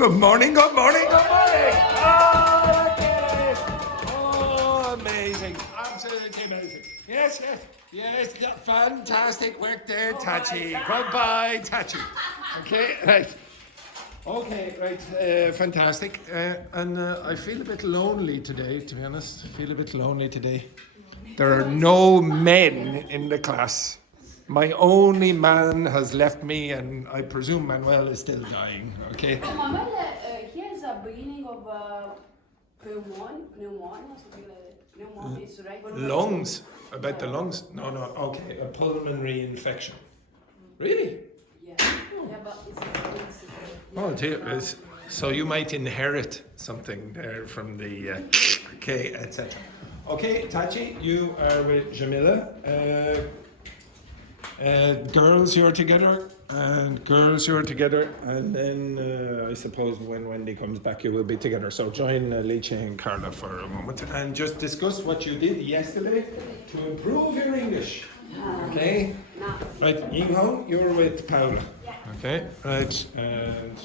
Good morning, good morning, good morning. Oh, okay. Oh, amazing. Absolutely amazing. Yes, yes, yes. Fantastic work there, Tachi. Goodbye, Tachi. Okay, right. Okay, right. Fantastic. And I feel a bit lonely today, to be honest. I feel a bit lonely today. There are no men in the class. My only man has left me, and I presume Manuel is still dying. Okay. Manuel, here's a beginning of pneumonia or something like that. Pneumonia is right. Lungs? About the lungs? No, no. Okay, a pulmonary infection. Really? Yeah. Yeah, but it's Oh, dear. So you might inherit something there from the okay, etc. Okay, Tachi, you are with Jamila. Girls, you're together, and girls, you're together, and then I suppose when Wendy comes back, you will be together. So join Liche and Carla for a moment and just discuss what you did yesterday to improve your English. Okay? Right, Yinghong, you're with Paula. Okay, right, and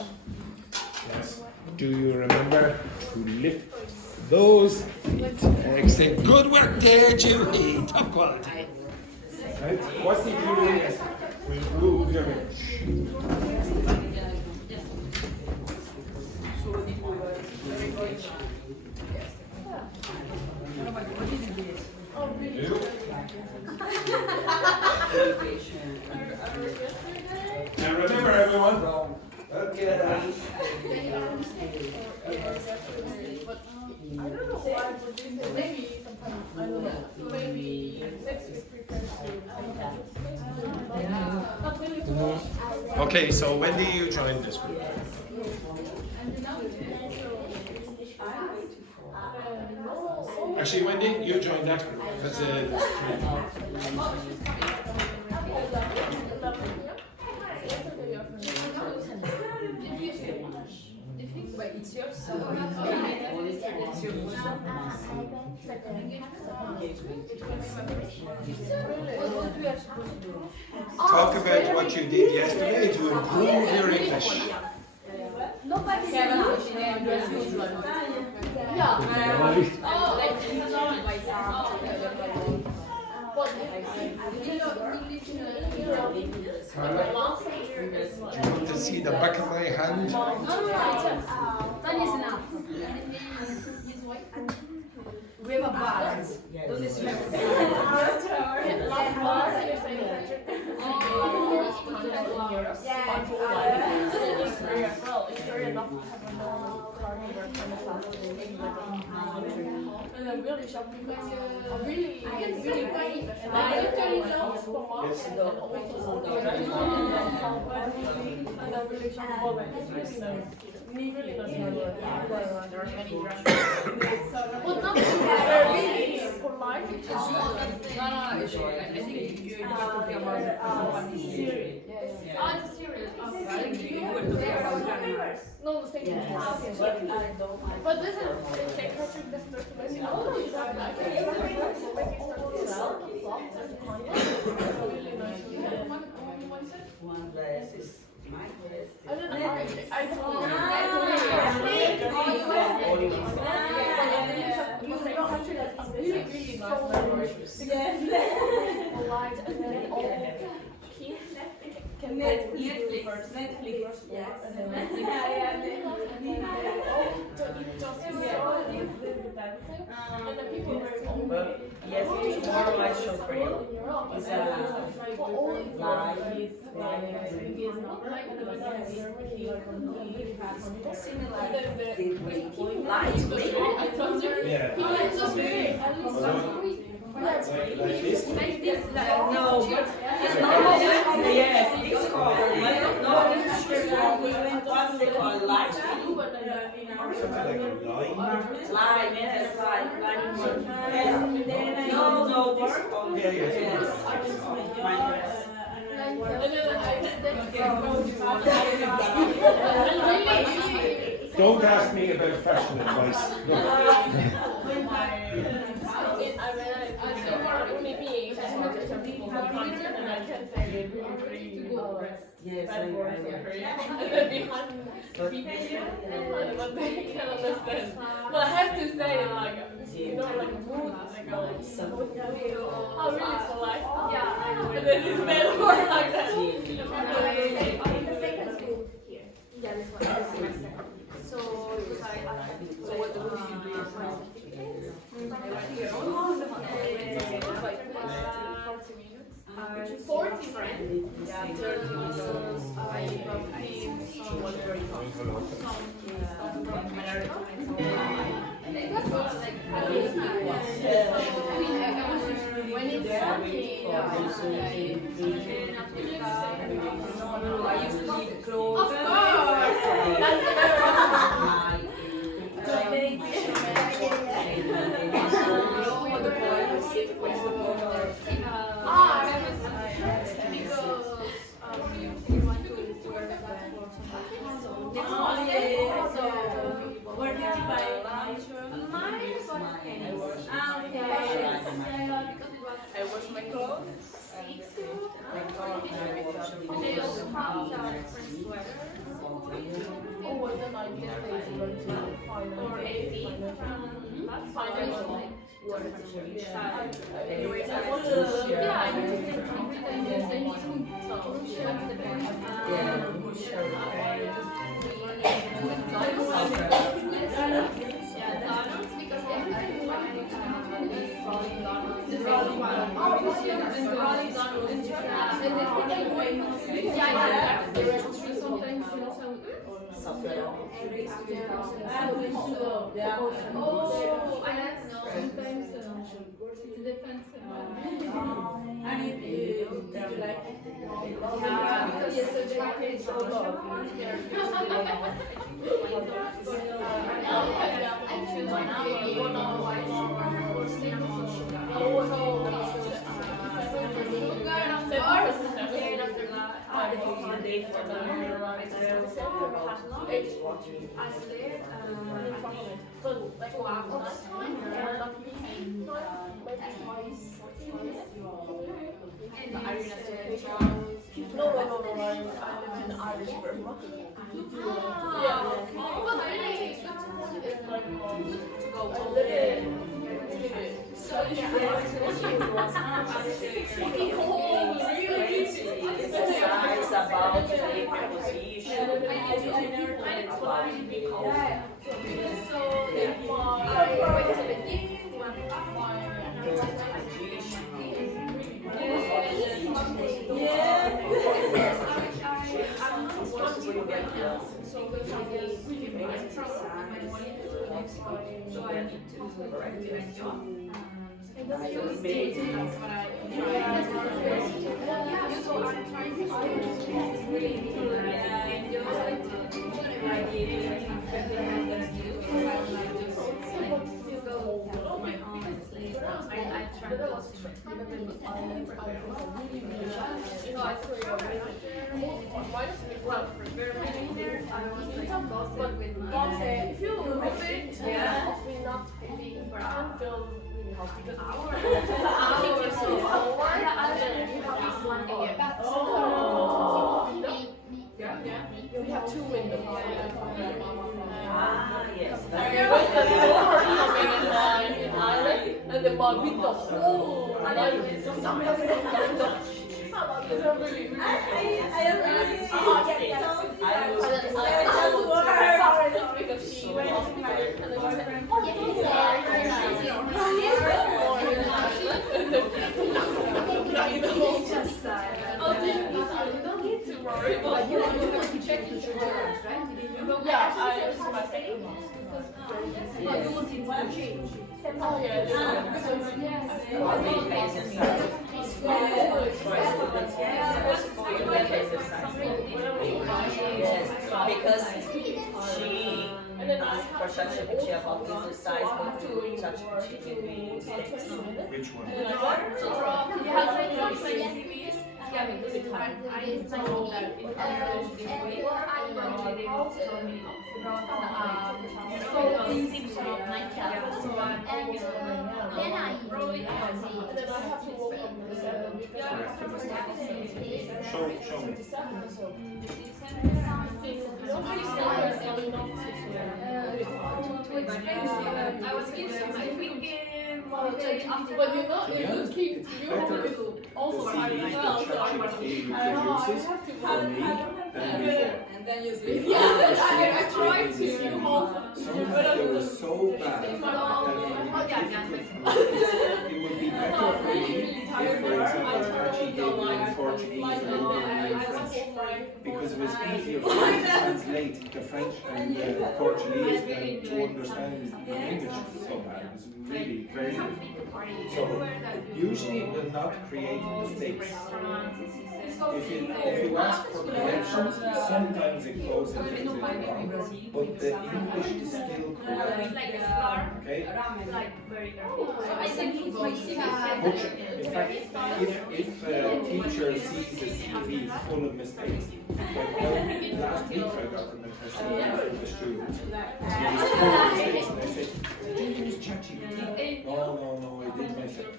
yes, do you remember to lift those feet? Excellent. Good work there, Julie. Top quality. Right? What did you do to improve your English? Now remember, everyone. Okay. I don't know why, but maybe sometimes, I don't know, maybe next week prepare not really too much. Okay, so when do you join this group? Actually, Wendy, you join that group because It's yours. talk about what you did yesterday to improve your English. Nobody Do you want to see the back of my hand? That is enough. We have a balance. Don't disrespect me. And I'm really shocked because really, I can really believe it. And I literally know supermarket and I'm really shocked about it. It's really nice. Really nice. There are many Russians. But not really polite. It's just I think you're talking about serious. Oh, it's serious. No, the same thing. But this is St. Patrick, this is the no, it's not like One glass is my glass. I don't know. Yes, it's more like chocolate. It's Like this? no, it's not. Yes, it's called. What's they call light? Lime, yes, lime. Yes. No, this is called. Yes. Don't ask me about fashion advice. 100 and I can say they really Yes, bad words in I Korean. And then behind But but they can understand. But I have to say it like, like mood, like oh, really polite. Yeah, and then it's bad word like that. Yeah, this one. So it was like, so what do you do? Like 40 minutes. 40 friends. Yeah, 30 minutes. I from some was very fun. Some from minority. It was like, I was just when it's something, I used to keep clothes. Of course! That's the best one. Where did you buy I wash my clothes. Oh, what the 90th days are going to find or 80. No, I live in Irish Burma. Yeah. But really, it's like to go home. So speaking home, really, it's about the preposition. So if I went to the gig, so I need to correct it. So I'm trying to if you remove it, we're not being brown, feel really healthy because hours so forward and then you have this one we have two windows. Yes. And the mom with the whole you don't need to worry about you check insurance, right? Yeah, I use my second one. But you want to change. Oh yeah, Yes, because she asked for ChatGPT about the exercise, but to ChatGPT gave me mistakes. Which one? Yeah, because it's hard. I know that in other this way, so these things are like that. So I'm probably and then I have to walk on the 7 Show me. I was thinking, I think, but you know, it looks cute. You have to also The hide CVs as that well, so I'm ChatGPT like, produces for me than before. And then you see. yeah, I tried to. Sometimes they were so bad that it would be better for me if, for example, Archie gave me in Portuguese and then gave me in French. Because it was easier for me to translate the French and the Portuguese than to understand the English. So bad. It was really very difficult. So usually it will not create mistakes. If you ask for corrections, sometimes it goes into it wrong, but the English is still correct. Okay? I think it's my Which, in fact, if a teacher sees a CV full of mistakes, like last week I got them a CV from the student, he was full of mistakes, and I said, did you use ChatGPT? No, I did myself.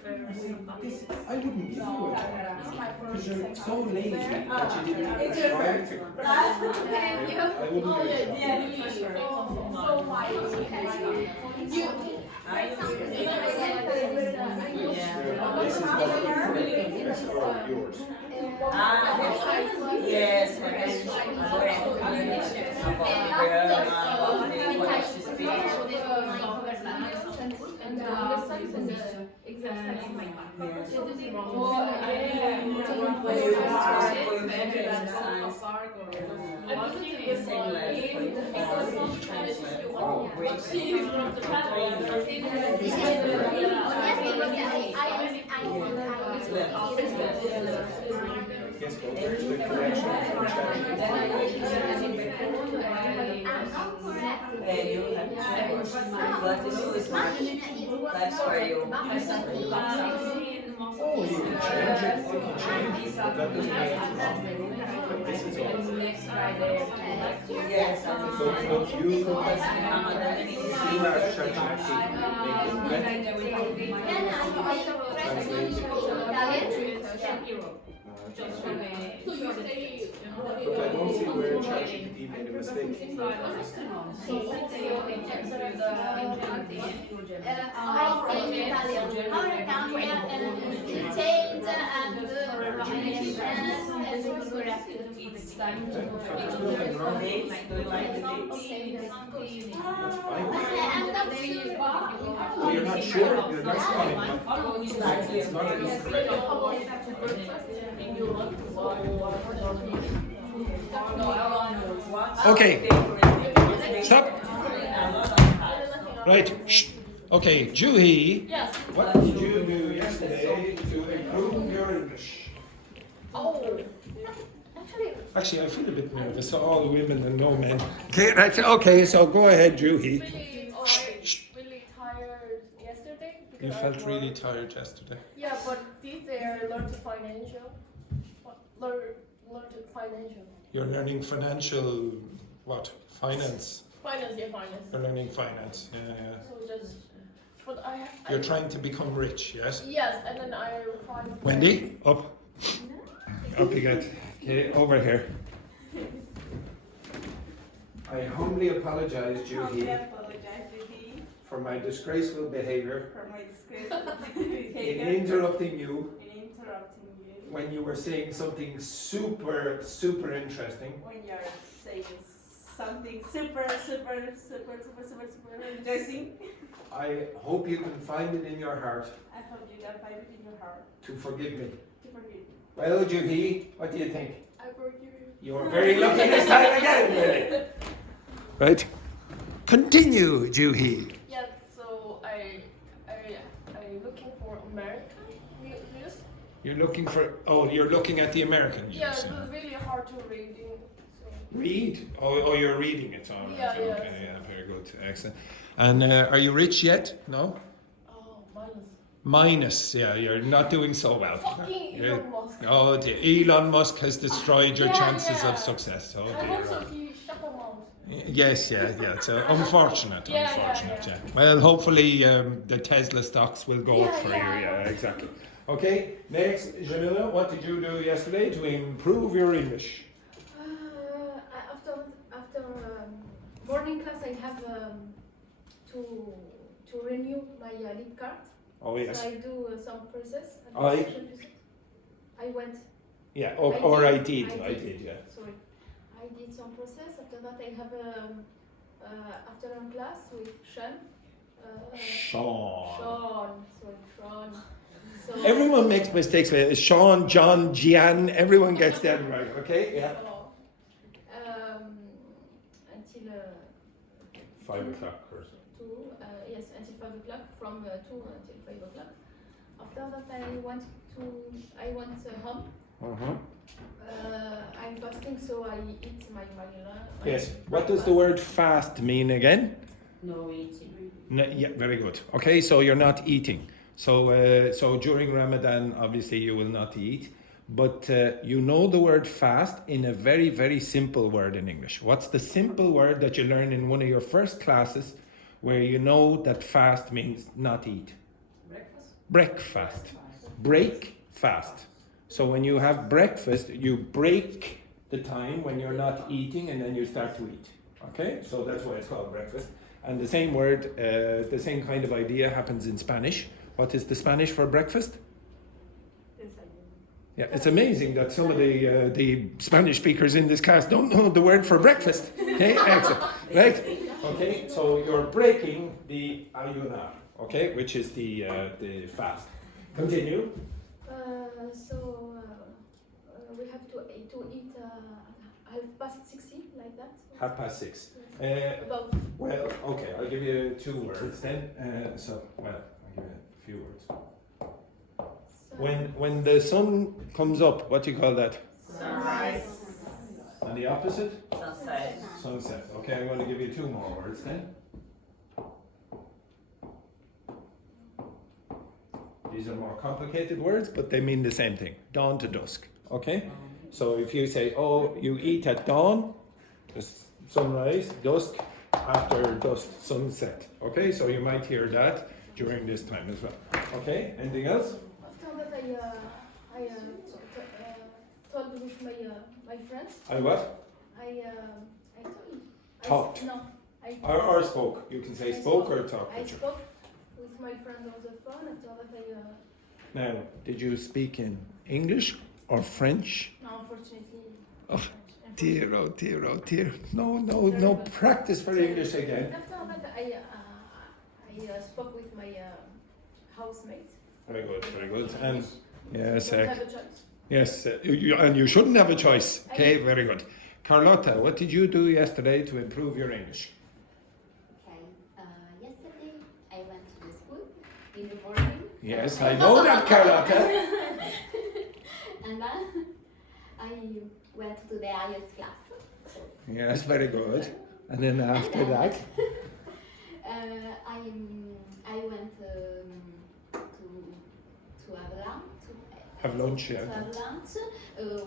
I wouldn't give you a job, because you're so lazy that you didn't even try to. I wouldn't give you a job. This is not correct, or yours. Yes, Yes, but where's the correction from ChatGPT? But this is smart. That's where you. Oh, you can change it, but that doesn't mean it's wrong. But this is all. Yes, So if you ask ChatGPT, make it better, translate it. So you say, But I don't see where ChatGPT made a mistake. That's fine. Oh, you're not sure? That's fine. It's not incorrect. Okay. Stop. Right. Shh. Okay, Juhi. yes. What did you do yesterday to improve your English? Oh. Actually, I feel a bit nervous. All women and no men. Okay, right. Okay, so go ahead, Juhi. Really tired yesterday. You felt really tired yesterday. Yeah, but this year I learned financial. Learned financial. You're learning financial, what? Finance. Finance, yeah, finance. You're learning finance. Yeah. So just, but You're trying to become rich, yes? Yes, and then I find. Wendy, up. Up you get. Okay, over here. I humbly apologize, Juhi, for my disgraceful behavior in interrupting you when you were saying something super interesting. When you're saying something super interesting. I hope you can find it in your heart I hope you can find it in your heart to forgive me. to forgive. Well, Juhi, what do you think? I forgive you. You were very lucky this time again, really. Right. Continue, Juhi. Yeah, so I looking for American news. You're looking for. Oh, you're looking at the American news. Yeah, it was really hard to reading. So. Read? Oh, you're reading it. All right. Yeah, yeah. Okay, yeah, very good. Excellent. And are you rich yet? No? Oh, minus. Minus, yeah, you're not doing so well. Fucking Yeah. Elon Musk. Oh, Elon Musk has destroyed your Yeah, chances yeah. of success. Oh, I dear. hope so he shut them out. Yes, yeah. It's unfortunate, Yeah. Well, hopefully the Tesla stocks will go up Yeah, for yeah. you. Yeah, exactly. Okay, next, Jamila, what did you do yesterday to improve your English? After morning class, I have to renew my lead card. Oh, yes. So I do some process. I went. Yeah, I I did, yeah. Sorry, I did some process. After that, I have afternoon class with Sean. Sean. Sean. So Everyone makes mistakes with Sean, John, Gian, everyone gets that right, okay? Yeah. Until 5 o'clock or so. yes, until 5 o'clock, from 2 until 5 o'clock. After that, I went home. Uh-huh. I'm fasting, so I eat my lunch. Yes, what does the word fast mean again? No eating. No, yeah, very good. Okay, so you're not eating. So during Ramadan, obviously you will not eat, but you know the word fast in a very, very simple word in English. What's the simple word that you learn in one of your first classes where you know that fast means not eat? Breakfast. Break fast. So when you have breakfast, you break the time when you're not eating and then you start to eat. Okay, so that's why it's called breakfast. And the same word, the same kind of idea happens in Spanish. What is the Spanish for breakfast? Yeah, it's amazing that some of the Spanish speakers in this class don't know the word for breakfast. Okay, excellent. Right? Okay, so you're breaking the ayunar, okay, which is the fast. Continue. We have to eat 6:30, like that. 6:30. About. Well, okay, I'll give you 2 words then. I'll give you a few words. When the sun comes up, what do you call that? Sunrise. And the opposite? Sunset. Sunset. Okay, I'm going to give you 2 more words then. These are more complicated words, but they mean the same thing. Dawn to dusk. Okay? So if you say, oh, you eat at dawn, sunrise, dusk, after dusk, sunset. Okay? So you might hear that during this time as well. Okay? Anything else? After that, I talked with my friends. I what? Talked. No. Or spoke. You can say spoke or talk. I spoke with my friend on the phone. After that, Now, did you speak in English or French? no, unfortunately. Oh, dear, oh dear, oh dear. No practice for English again. After that, I spoke with my housemate. Very good, very good. And yes, Don't have a choice. yes, and you shouldn't have a choice. Okay, very good. Carlotta, what did you do yesterday to improve your English? Okay. Yesterday I went to the school in the morning. Yes, I know that, Carlotta. And then I went to the IELTS class. Yes, very good. And then after that? I went to Have lunch, yeah. to have lunch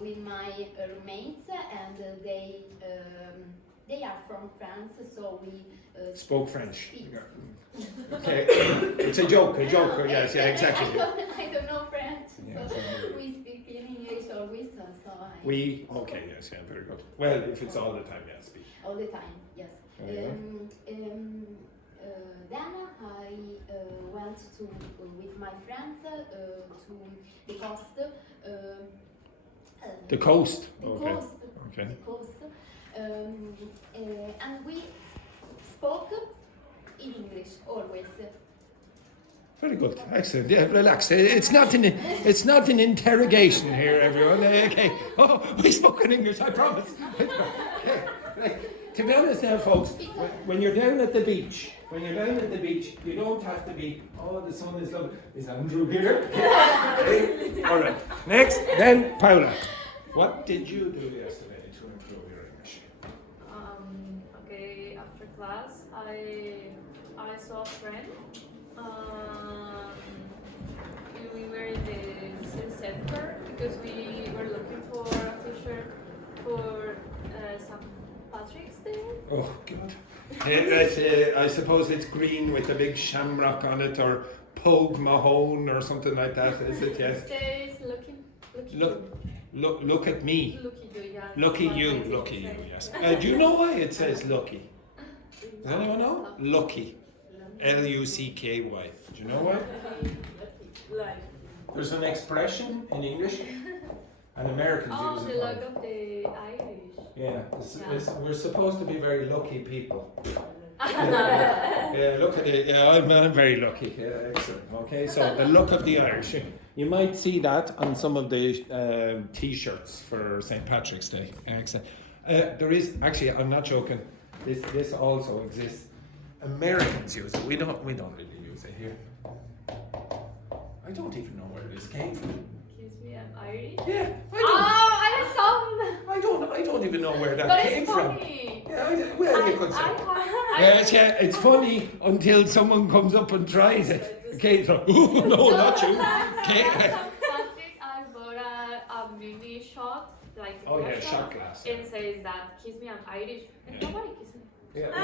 with my roommates, and they are from France, so we Spoke French. speak. Yeah. Okay, it's a joke, yes, yeah, exactly. I don't know French, Yeah, so so- we speak in English always, so Okay, yes, yeah, very good. Well, if it's all the time, yeah, speak. all the time, yes. Yeah. Then I went to with my friends to the coast. The coast. The Okay. coast. Okay. The coast. And we spoke in English always. Very good, excellent. Yeah, relax. It's not an interrogation here, everyone. Okay. Oh, we spoke in English. I promise. Okay. Right. To be honest, now, folks, when you're down at the beach, you don't have to be. Oh, the sun is lovely. Is Andrew here? Okay. All right. Next, then Paula. What did you do yesterday to improve your English? Okay, after class, I saw a friend. We were in the city center because we were looking for a t-shirt for some Patrick's Day? Oh, God. I suppose it's green with a big shamrock on it, or Pogue Mahone or something like that, is it? Yes. It says Look at me. Lucky you, yeah. Lucky you, yes. Do you know why it says lucky? Does anyone know? Lucky. L-U-C-K-Y. Do you know why? Like, There's an expression in English, and Americans Oh, use the it. luck of the Irish. Yeah, we're supposed to be very lucky people. Yeah, look at it. Yeah, I'm very lucky. Yeah, excellent. Okay, so the luck of the Irish. You might see that on some of the T-shirts for St. Patrick's Day. Excellent. There is actually. I'm not joking. This also exists. Americans use it. We don't really use it here. I don't even know where this came from. Excuse me, I'm Irish. Yeah, I saw I don't even know where that But came it's from. funny. Yeah, well, you could say. I Yeah, it's funny until someone comes up and tries it. Okay, so, ooh, no, not you. Okay. St. Patrick, I bought a mini shot, like Oh, yeah, a shot glass. and says that, kiss me, I'm Irish. And nobody kisses me. Yeah, I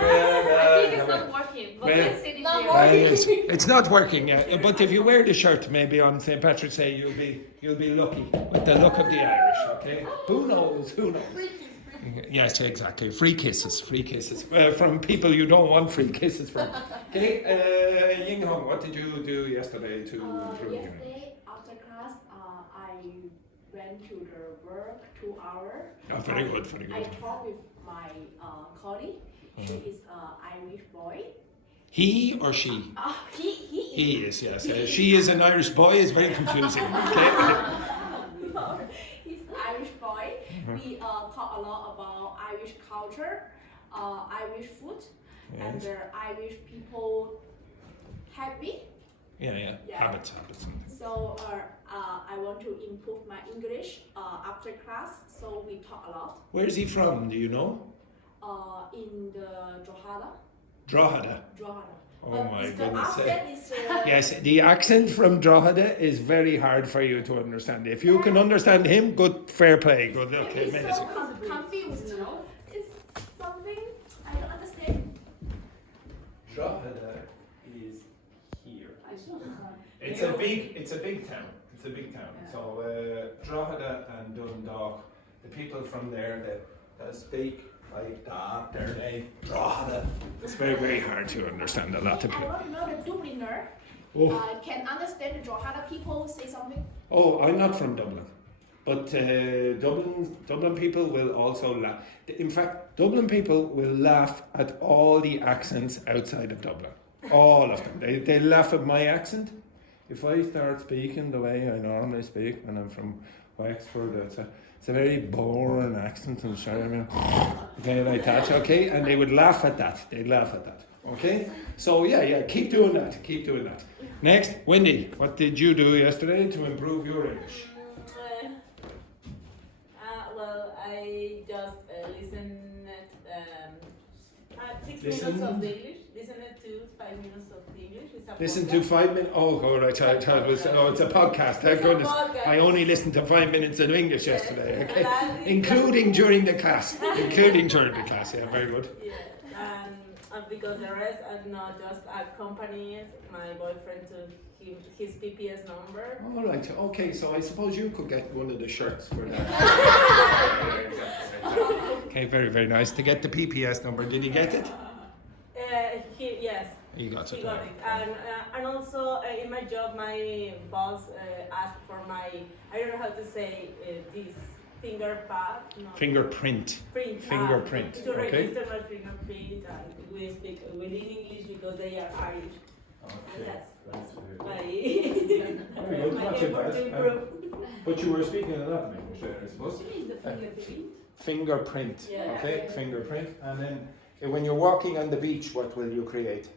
think it's not working, but well, let's see well, it's not working yet. But if you wear the shirt, maybe on St. Patrick's Day, you'll be lucky with the look of the Irish. Okay, who knows? Who knows? Yes, exactly. Free kisses from people you don't want free kisses from. Okay, Ying Hong, what did you do yesterday to improve your? Yesterday after class, I went to the work 2 hours. Oh, very good, very I good. talked with my colleague. He is an Irish boy. He or she? He He is, yes. She is an Irish boy is very confusing. Okay. He's Irish boy. We talk a lot about Irish culture, Irish food, and the Irish people happy. Yeah. Yeah. Habits. So I want to improve my English after class. So we talk a lot. Where is he from? Do you know? In the Drogheda. Drogheda. Oh But my it's goodness. The accent is Yes, the accent from Drogheda is very hard for you to understand. If you can understand him, good, fair play. Good, okay, it's amazing. so confused, you know. It's something I don't understand. Drogheda is here. It's a big town. It's a big town. So Drogheda and Dundalk, the people from there that speak like that, their name, Drogheda. It's very, very hard to understand a lot of I people. want to know the Dubliner Oh. can understand the Drogheda people say something. Oh, I'm not from Dublin, but Dublin people will also laugh. In fact, Dublin people will laugh at all the accents outside of Dublin. All of them. They laugh at my accent. If I start speaking the way I normally speak when I'm from Wexford, it's a very boring accent and okay, like that, okay? And they would laugh at that. They'd laugh at that. Okay? So yeah, keep doing that. Next, Wendy, what did you do yesterday to improve your English? Well, I just listened 6 Listen. minutes of the English. Listened to 5 minutes of the English. It's a Listen podcast. to 5 minutes. Oh, God, I thought it was. Oh, it's a podcast. Thank It's a goodness. podcast. I only listened to 5 minutes of English yesterday. Yes. Okay, And including during the class. Yeah, very good. Yeah, and because the rest are not just accompanying my boyfriend to his PPS number. All right. Okay. So I suppose you could get one of the shirts for that. Okay. Very, very nice to get the PPS number. Did he get it? Yes. He got He it. got it. And also in my job, my boss asked for my, I don't know how to say this, finger pad. No. Fingerprint. Fingerprint, To okay. register my fingerprint, and we speak in English because they are Irish. And that's my, Very good. my Not too effort to bad. improve. But you were speaking a lot of English there, I suppose. Fingerprint. Yeah. Okay. Fingerprint. And then when you're walking on the beach, what will you create?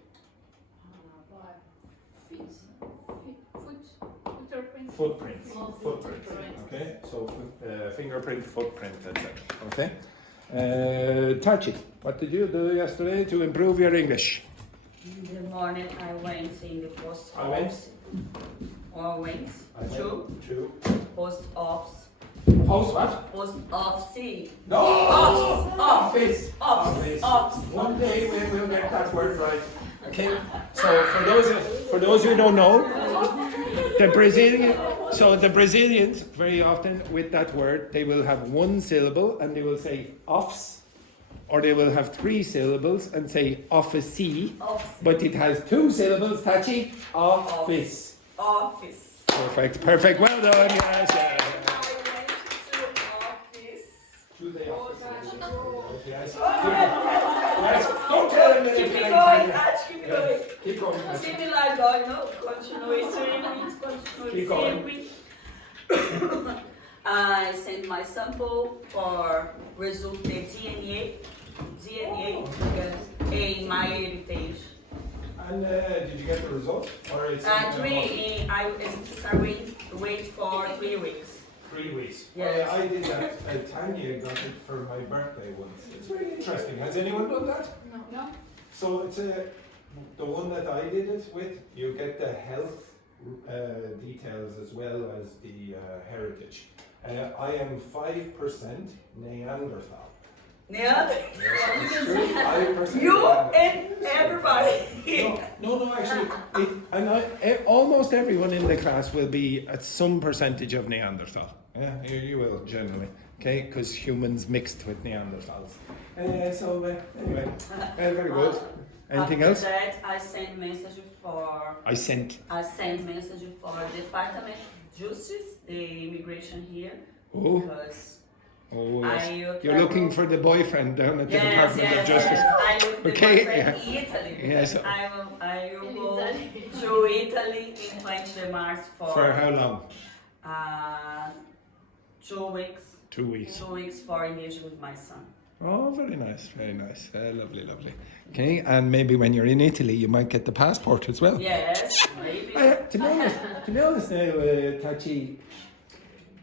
Footprints. Footprints. Okay. So fingerprint, footprint, etc. Okay. Tachi, what did you do yesterday to improve your English? In the morning I went in the post I went? office. Or went to Two. post office Post what? Post office. No! Office! One day we will get that word right. Okay? So for those who don't know, the Brazilians very often with that word they will have one syllable and they will say office, or they will have 3 syllables and say office, but it has 2 syllables, Tachi. Office. Office. Perfect. Well done, yes. To the office. To the office. Yes. Don't tell him that Keep it's it like going, time. keep it going. Keep going. Tachi. Similar dog, no? Continue serving, Keep going. I sent my sample for result the DNA because in my heritage. And did you get the result? Or it's I wait for 3 weeks. 3 weeks. Yes. I did that. Tanya got it for my birthday once. It's very interesting. Has anyone done that? No. So it's the one that I did it with. You get the health details as well as the heritage. I am 5% Neanderthal. Yeah. It's true, 5% You Neanderthal. and everybody. No, actually, almost everyone in the class will be at some percentage of Neanderthal. Yeah, you will, generally. Okay, because humans mixed with Neanderthals. Anyway, very good. Anything else? After that, I sent message for. I sent message for Department of Justice, the immigration here, Oh, because yes. I You're looking for the boyfriend down at the Department of Justice. I look Okay, for yeah. Italy. Yes. I will go to Italy in 20 March For how long? 2 weeks. 2 weeks. 2 weeks for engagement with my son. Oh, very nice. Lovely. Okay, and maybe when you're in Italy, you might get the passport as well. Yes, maybe. To be honest now, Tachi,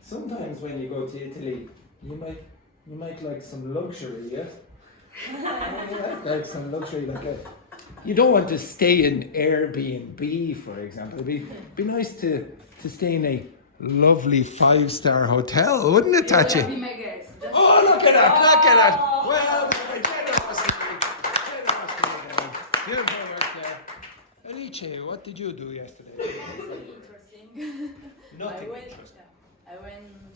sometimes when you go to Italy, you might like some luxury, yes? like some luxury, you don't want to stay in Airbnb, for example. It'd be nice to stay in a lovely 5-star hotel, wouldn't it, Tachi? Be my guest. Oh, look at that! Well, generosity. Beautiful work there. Alice, what did you do yesterday? Very interesting. Nothing I went interesting.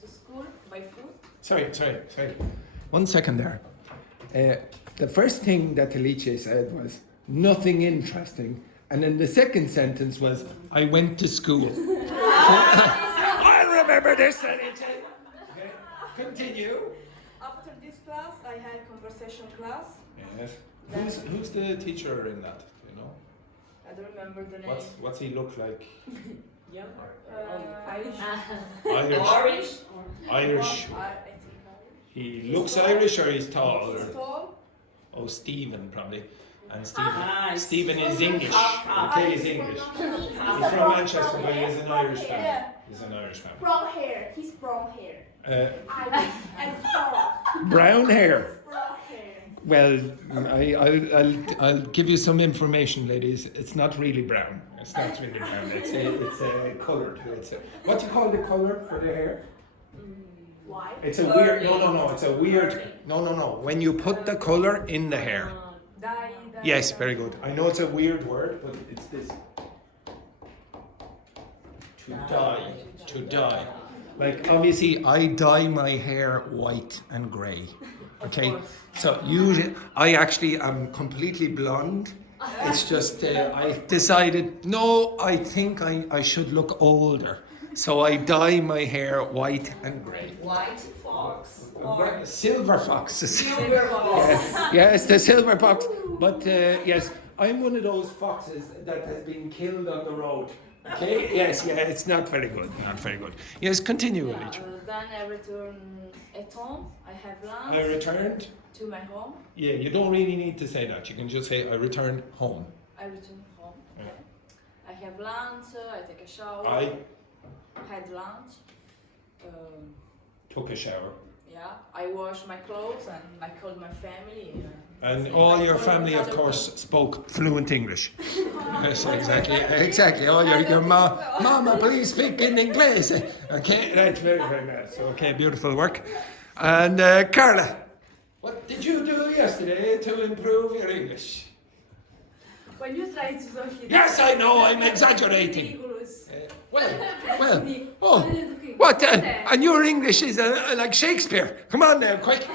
to school by foot. Sorry. 1 second there. The first thing that Alice said was, nothing interesting. And then the second sentence was, I went to school. I'll remember this, Alice. Okay, continue. After this class, I had conversation class. Yes. Who's the teacher in that? Do you know? I don't remember the name. What's he look like? Irish. Irish. I think Irish. He looks Irish or he's tall? He's tall. Oh, Stephen probably. And Nice. Stephen is English. Okay, he's English. He's from Manchester, but he's an Irish family. Yeah. He's an Irish family. Brown hair. He's brown hair. Irish and tall. Brown hair. Brown hair. Well, I'll give you some information, ladies. It's not really brown. It's not really brown. It's coloured. What do you call the colour for the hair? White. It's a weird. No. It's a weird. No. When you put the colour in the hair. Dye. Yes, very good. I know it's a weird word, but it's this. To dye. Like, obviously, I dye my hair white and grey. Okay? So, usually, I actually am completely blonde. It's just, I decided, no, I think I should look older. So, I dye my hair white and grey. White fox. Silver foxes. Silver fox. Yes, the silver fox. But yes, I'm one of those foxes that has been killed on the road. Okay? Yes, it's not very good. Yes, continue, Alicia. Then I returned at home. I have lunch. I returned. To my home. Yeah, you don't really need to say that. You can just say, I returned home. I returned home. Yeah. Okay. I have lunch. I take a shower. I had lunch. took a shower. Yeah. I washed my clothes and I called my family. And all your family, of course, spoke fluent English. Yes, exactly. Oh, your mama, please speak in English. Okay, that's very, very nice. Okay, beautiful work. And Carla, what did you do yesterday to improve your English? When you try to talk it. Yes, I know, I'm exaggerating. Ridiculous. Well, oh, what? And your English is like Shakespeare. Come on now, quick.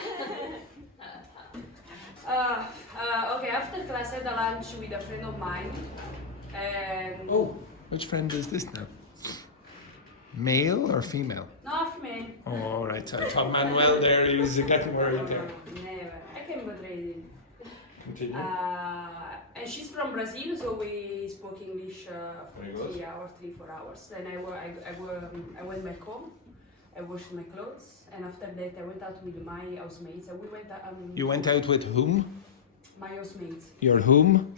Okay, after class I had a lunch with a friend of mine. And Oh, which friend is this now? Male or female? not me. Oh, all right. So I thought Manuel there, he was getting worried there. Never. I can betray it. Continue. And she's from Brazil, so we spoke English for Very good. 3, 4 hours. Then I went back home. I washed my clothes, and after that I went out with my housemates. And we went. You went out with whom? My housemates. Your whom?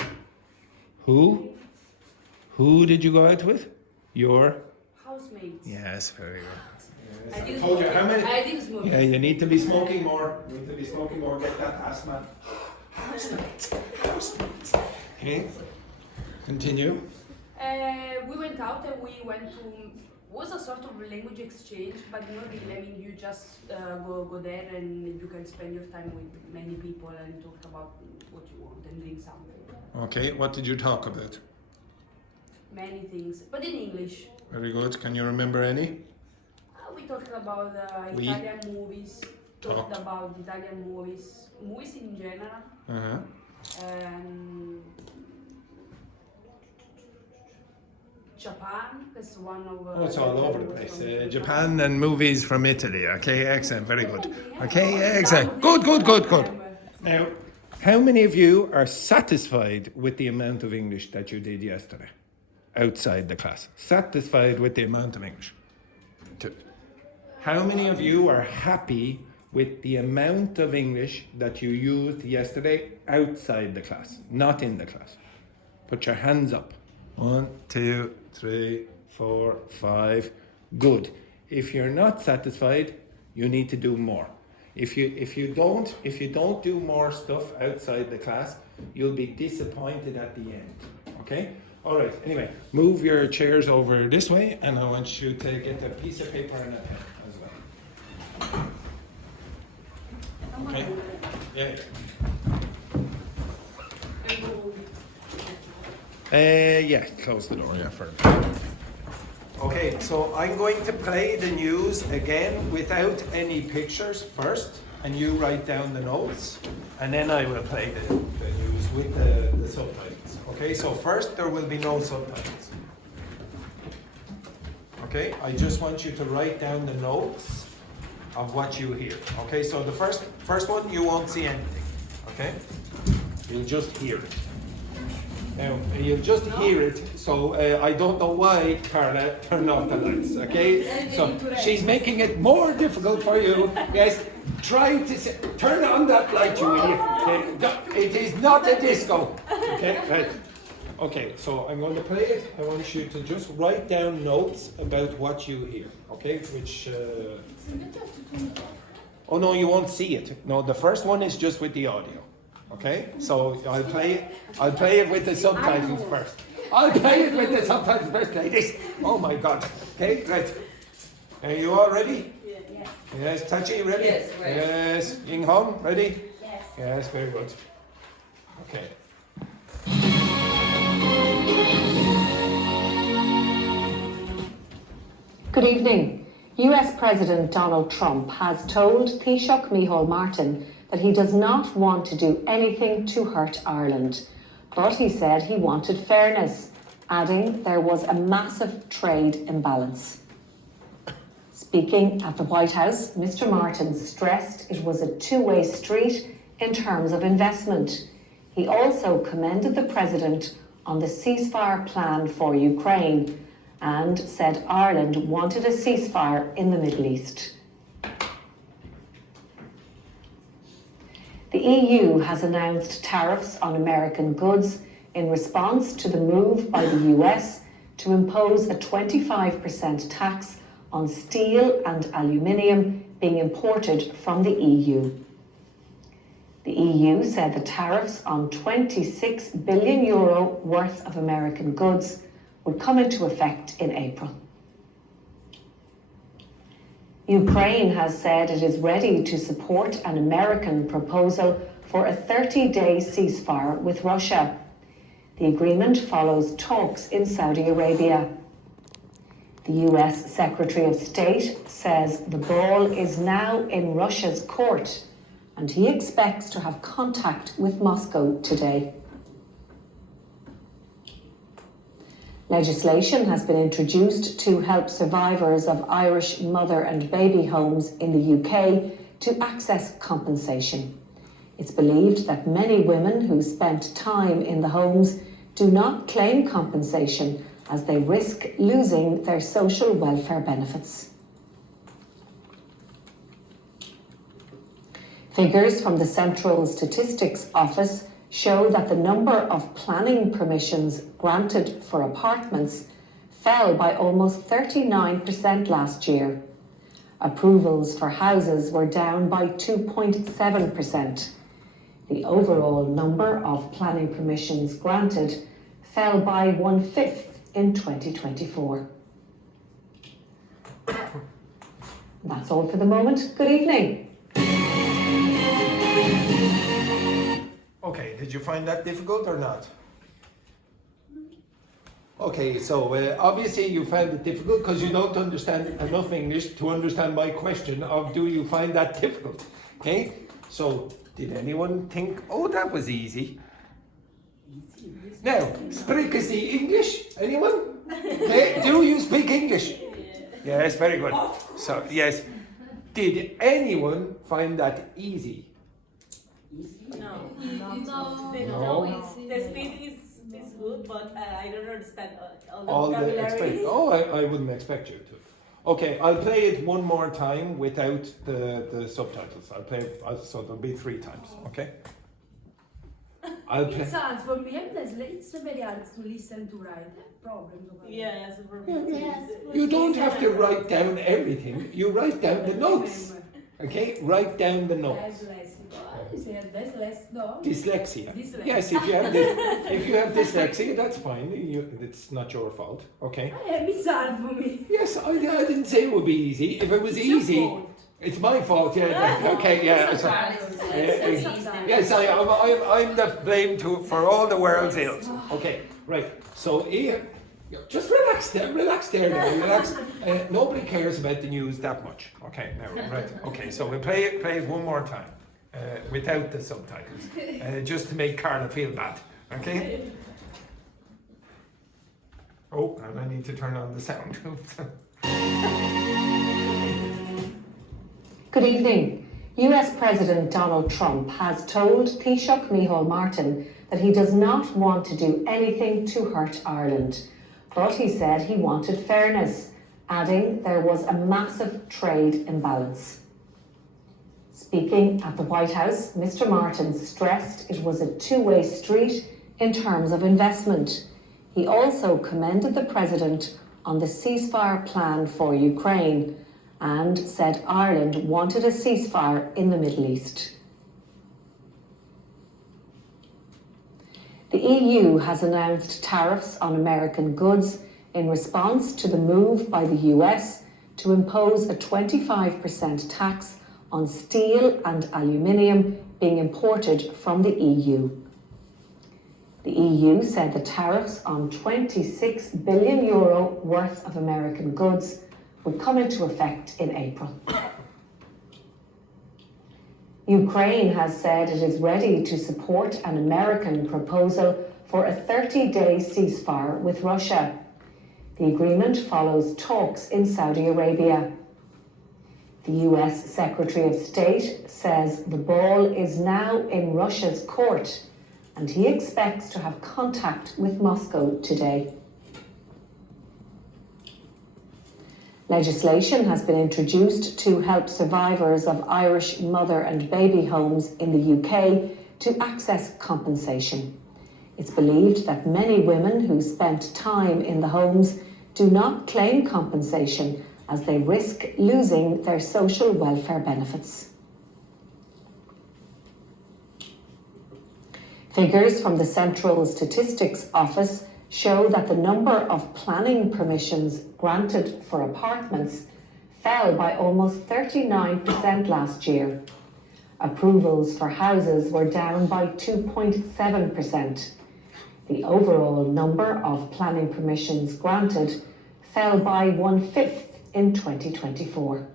Who? Who did you go out with? Your? Housemates. Yes, very good. I didn't told you, smoke. how many- I didn't smoke. Yeah, you need to be smoking more. You need to be smoking more. Get that asthma. Okay. Continue. We went out and we went to. Was a sort of language exchange, but not really. I mean, you just go there and you can spend your time with many people and talk about what you want and drink something. Okay, what did you talk about? Many things, but in English. Very good. Can you remember any? We talked about We Italian movies. Talked talked. about Italian movies in general, Uh-huh. and Japan. That's one of. Oh, it's all over the place. Japan and movies from Italy. Okay, excellent. Very good. Okay, excellent. Good. Now, how many of you are satisfied with the amount of English that you did yesterday outside the class? Satisfied with the amount of English? Two. How many of you are happy with the amount of English that you used yesterday outside the class, not in the class? Put your hands up. 1, 2, 3, 4, 5. Good. If you're not satisfied, you need to do more. If you don't do more stuff outside the class, you'll be disappointed at the end. Okay? All right. Anyway, move your chairs over this way, and I want you to get a piece of paper and a pen as well. Okay? Yeah. Yeah, close the door, yeah, for Okay, so I'm going to play the news again without any pictures first, and you write down the notes, and then I will play the news with the subtitles. Okay, so first there will be no subtitles. Okay, I just want you to write down the notes of what you hear. Okay, so the first one, you won't see anything. Okay, you'll just hear it. Now, you'll just hear it, so I don't know why Carla turned off the lights, okay? So she's making it more difficult for you. Yes, try to turn on that light, you idiot. Okay? It is not a disco. Okay, right. Okay, so I'm going to play it. I want you to just write down notes about what you hear, okay? Which, oh no, you won't see it. No, the first one is just with the audio. Okay, so I'll play it with the subtitles first. I'll play it with the subtitles first, ladies. Oh my God. Okay, right. Are you all ready? Yeah. Yes, Tachi, ready? Yes, ready. Yes, Ying Hong, ready? Yes. Yes, very good. Okay. Good evening. US President Donald Trump has told Taoiseach Micheál Martin that he does not want to do anything to hurt Ireland. But he said he wanted fairness, adding there was a massive trade imbalance. Speaking at the White House, Mr. Martin stressed it was a two-way street in terms of investment. He also commended the President on the ceasefire plan for Ukraine and said Ireland wanted a ceasefire in the Middle East. The EU has announced tariffs on American goods in response to the move by the US to impose a 25% tax on steel and aluminium being imported from the EU. The EU said the tariffs on €26 billion worth of American goods would come into effect in April. Ukraine has said it is ready to support an American proposal for a 30-day ceasefire with Russia. The agreement follows talks in Saudi Arabia. The US Secretary of State says the ball is now in Russia's court and he expects to have contact with Moscow today. Legislation has been introduced to help survivors of Irish mother and baby homes in the UK to access compensation. It's believed that many women who spent time in the homes do not claim compensation as they risk losing their social welfare benefits. Figures from the Central Statistics Office show that the number of planning permissions granted for apartments fell by almost 39% last year. Approvals for houses were down by 2.7%. The overall number of planning permissions granted fell by 1/5 in 2024. That's all for the moment. Good evening. Okay, did you find that difficult or not? Okay, so obviously you found it difficult because you don't understand enough English to understand my question of do you find that difficult? Okay, so did anyone think, oh, that was easy? Now, spreken Sie English? Anyone? Okay, do you speak English? Yes, very good. So, yes. Did anyone find that easy? No. No. The speed is good, but I don't understand all All the the vocabulary. I wouldn't expect you to. Okay, I'll play it one more time without the subtitles. So there'll be 3 times, okay? I'll play. It's hard for me. It's very hard to listen to write. Problems. Yes, for me. Yes. You don't have to write down everything. You write down the notes. Okay, write down the notes. Dyslexia. Yes, if you have dyslexia, that's fine. It's not your fault. Okay. It's hard for me. Yes, I didn't say it would be easy. If it was easy, it's my fault. Yeah. Okay. Yeah. So, yes, I'm the blame for all the world's ills. Okay. Right. So here. Just relax there now, relax. Nobody cares about the news that much. Okay, now, right. Okay, so we'll play it one more time without the subtitles, just to make Carla feel bad. Okay? Oh, and I need to turn on the sound. Good evening. US President Donald Trump has told Taoiseach Micheál Martin that he does not want to do anything to hurt Ireland. But he said he wanted fairness, adding there was a massive trade imbalance. Speaking at the White House, Mr. Martin stressed it was a two-way street in terms of investment. He also commended the President on the ceasefire plan for Ukraine and said Ireland wanted a ceasefire in the Middle East. The EU has announced tariffs on American goods in response to the move by the US to impose a 25% tax on steel and aluminium being imported from the EU. The EU said the tariffs on €26 billion worth of American goods would come into effect in April. Ukraine has said it is ready to support an American proposal for a 30-day ceasefire with Russia. The agreement follows talks in Saudi Arabia. The US Secretary of State says the ball is now in Russia's court and he expects to have contact with Moscow today. Legislation has been introduced to help survivors of Irish mother and baby homes in the UK to access compensation. It's believed that many women who spent time in the homes do not claim compensation as they risk losing their social welfare benefits. Figures from the Central Statistics Office show that the number of planning permissions granted for apartments fell by almost 39% last year. Approvals for houses were down by 2.7%. The overall number of planning permissions granted fell by 1/5 in 2024.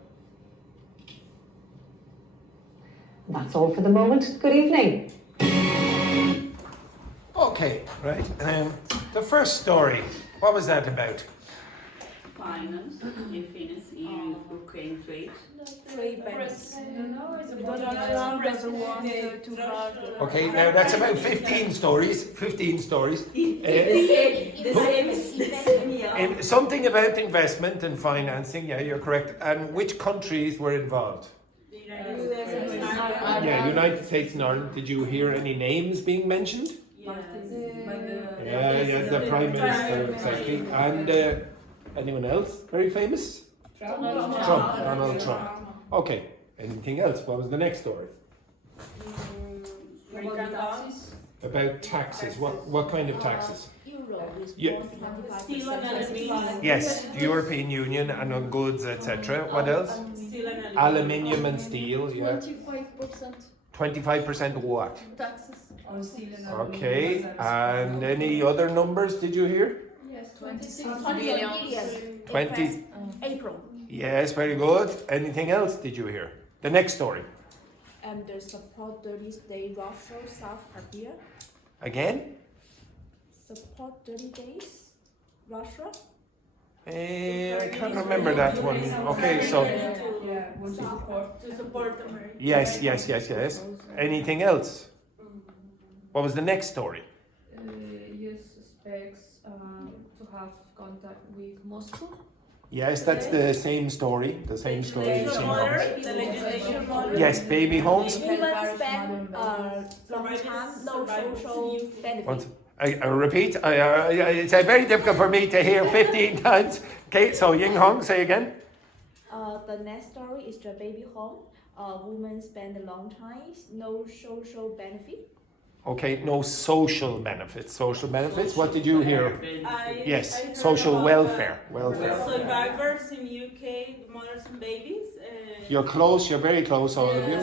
That's all for the moment. Good evening. Okay, right. The first story, what was that about? Finance, finance in Ukraine trade. Trade balance. Donald Trump doesn't want to have. Okay, now that's about 15 stories. 15 stories. The same, yeah. Something about investment and financing, yeah, you're correct. And which countries were involved? Yeah, United States and Ireland. Did you hear any names being mentioned? Yeah, the Prime Minister, exactly. And anyone else very famous? Donald Trump. Okay, anything else? What was the next story? About taxes. What kind of taxes? Yeah. Yes, the European Union and on goods, etc. What else? Aluminium and steel, yeah. 25%. 25% what? Taxes on steel and Okay, and any other numbers did you hear? Yes, 26 billion. 20. April. Yes, very good. Anything else did you hear? The next story. And the support 30 days Russia South Korea. Again? Support 30 days Russia. I can't remember that one. Okay, so To support America. yes. Anything else? What was the next story? US expects to have contact with Moscow. Yes, that's the same story. The same story. The Same homes. legislation model. Yes, baby homes. Women spend long time no social benefit. Once, I repeat, it's very difficult for me to hear 15 times. Okay, so Ying Hong, say again. The next story is the baby home. Women spend a long time no social benefit. Okay, no social benefits. Social benefits, what did you hear? I Yes, heard social about, welfare. Welfare. Survivors in UK, mothers and babies. You're close, you're very close, all of you.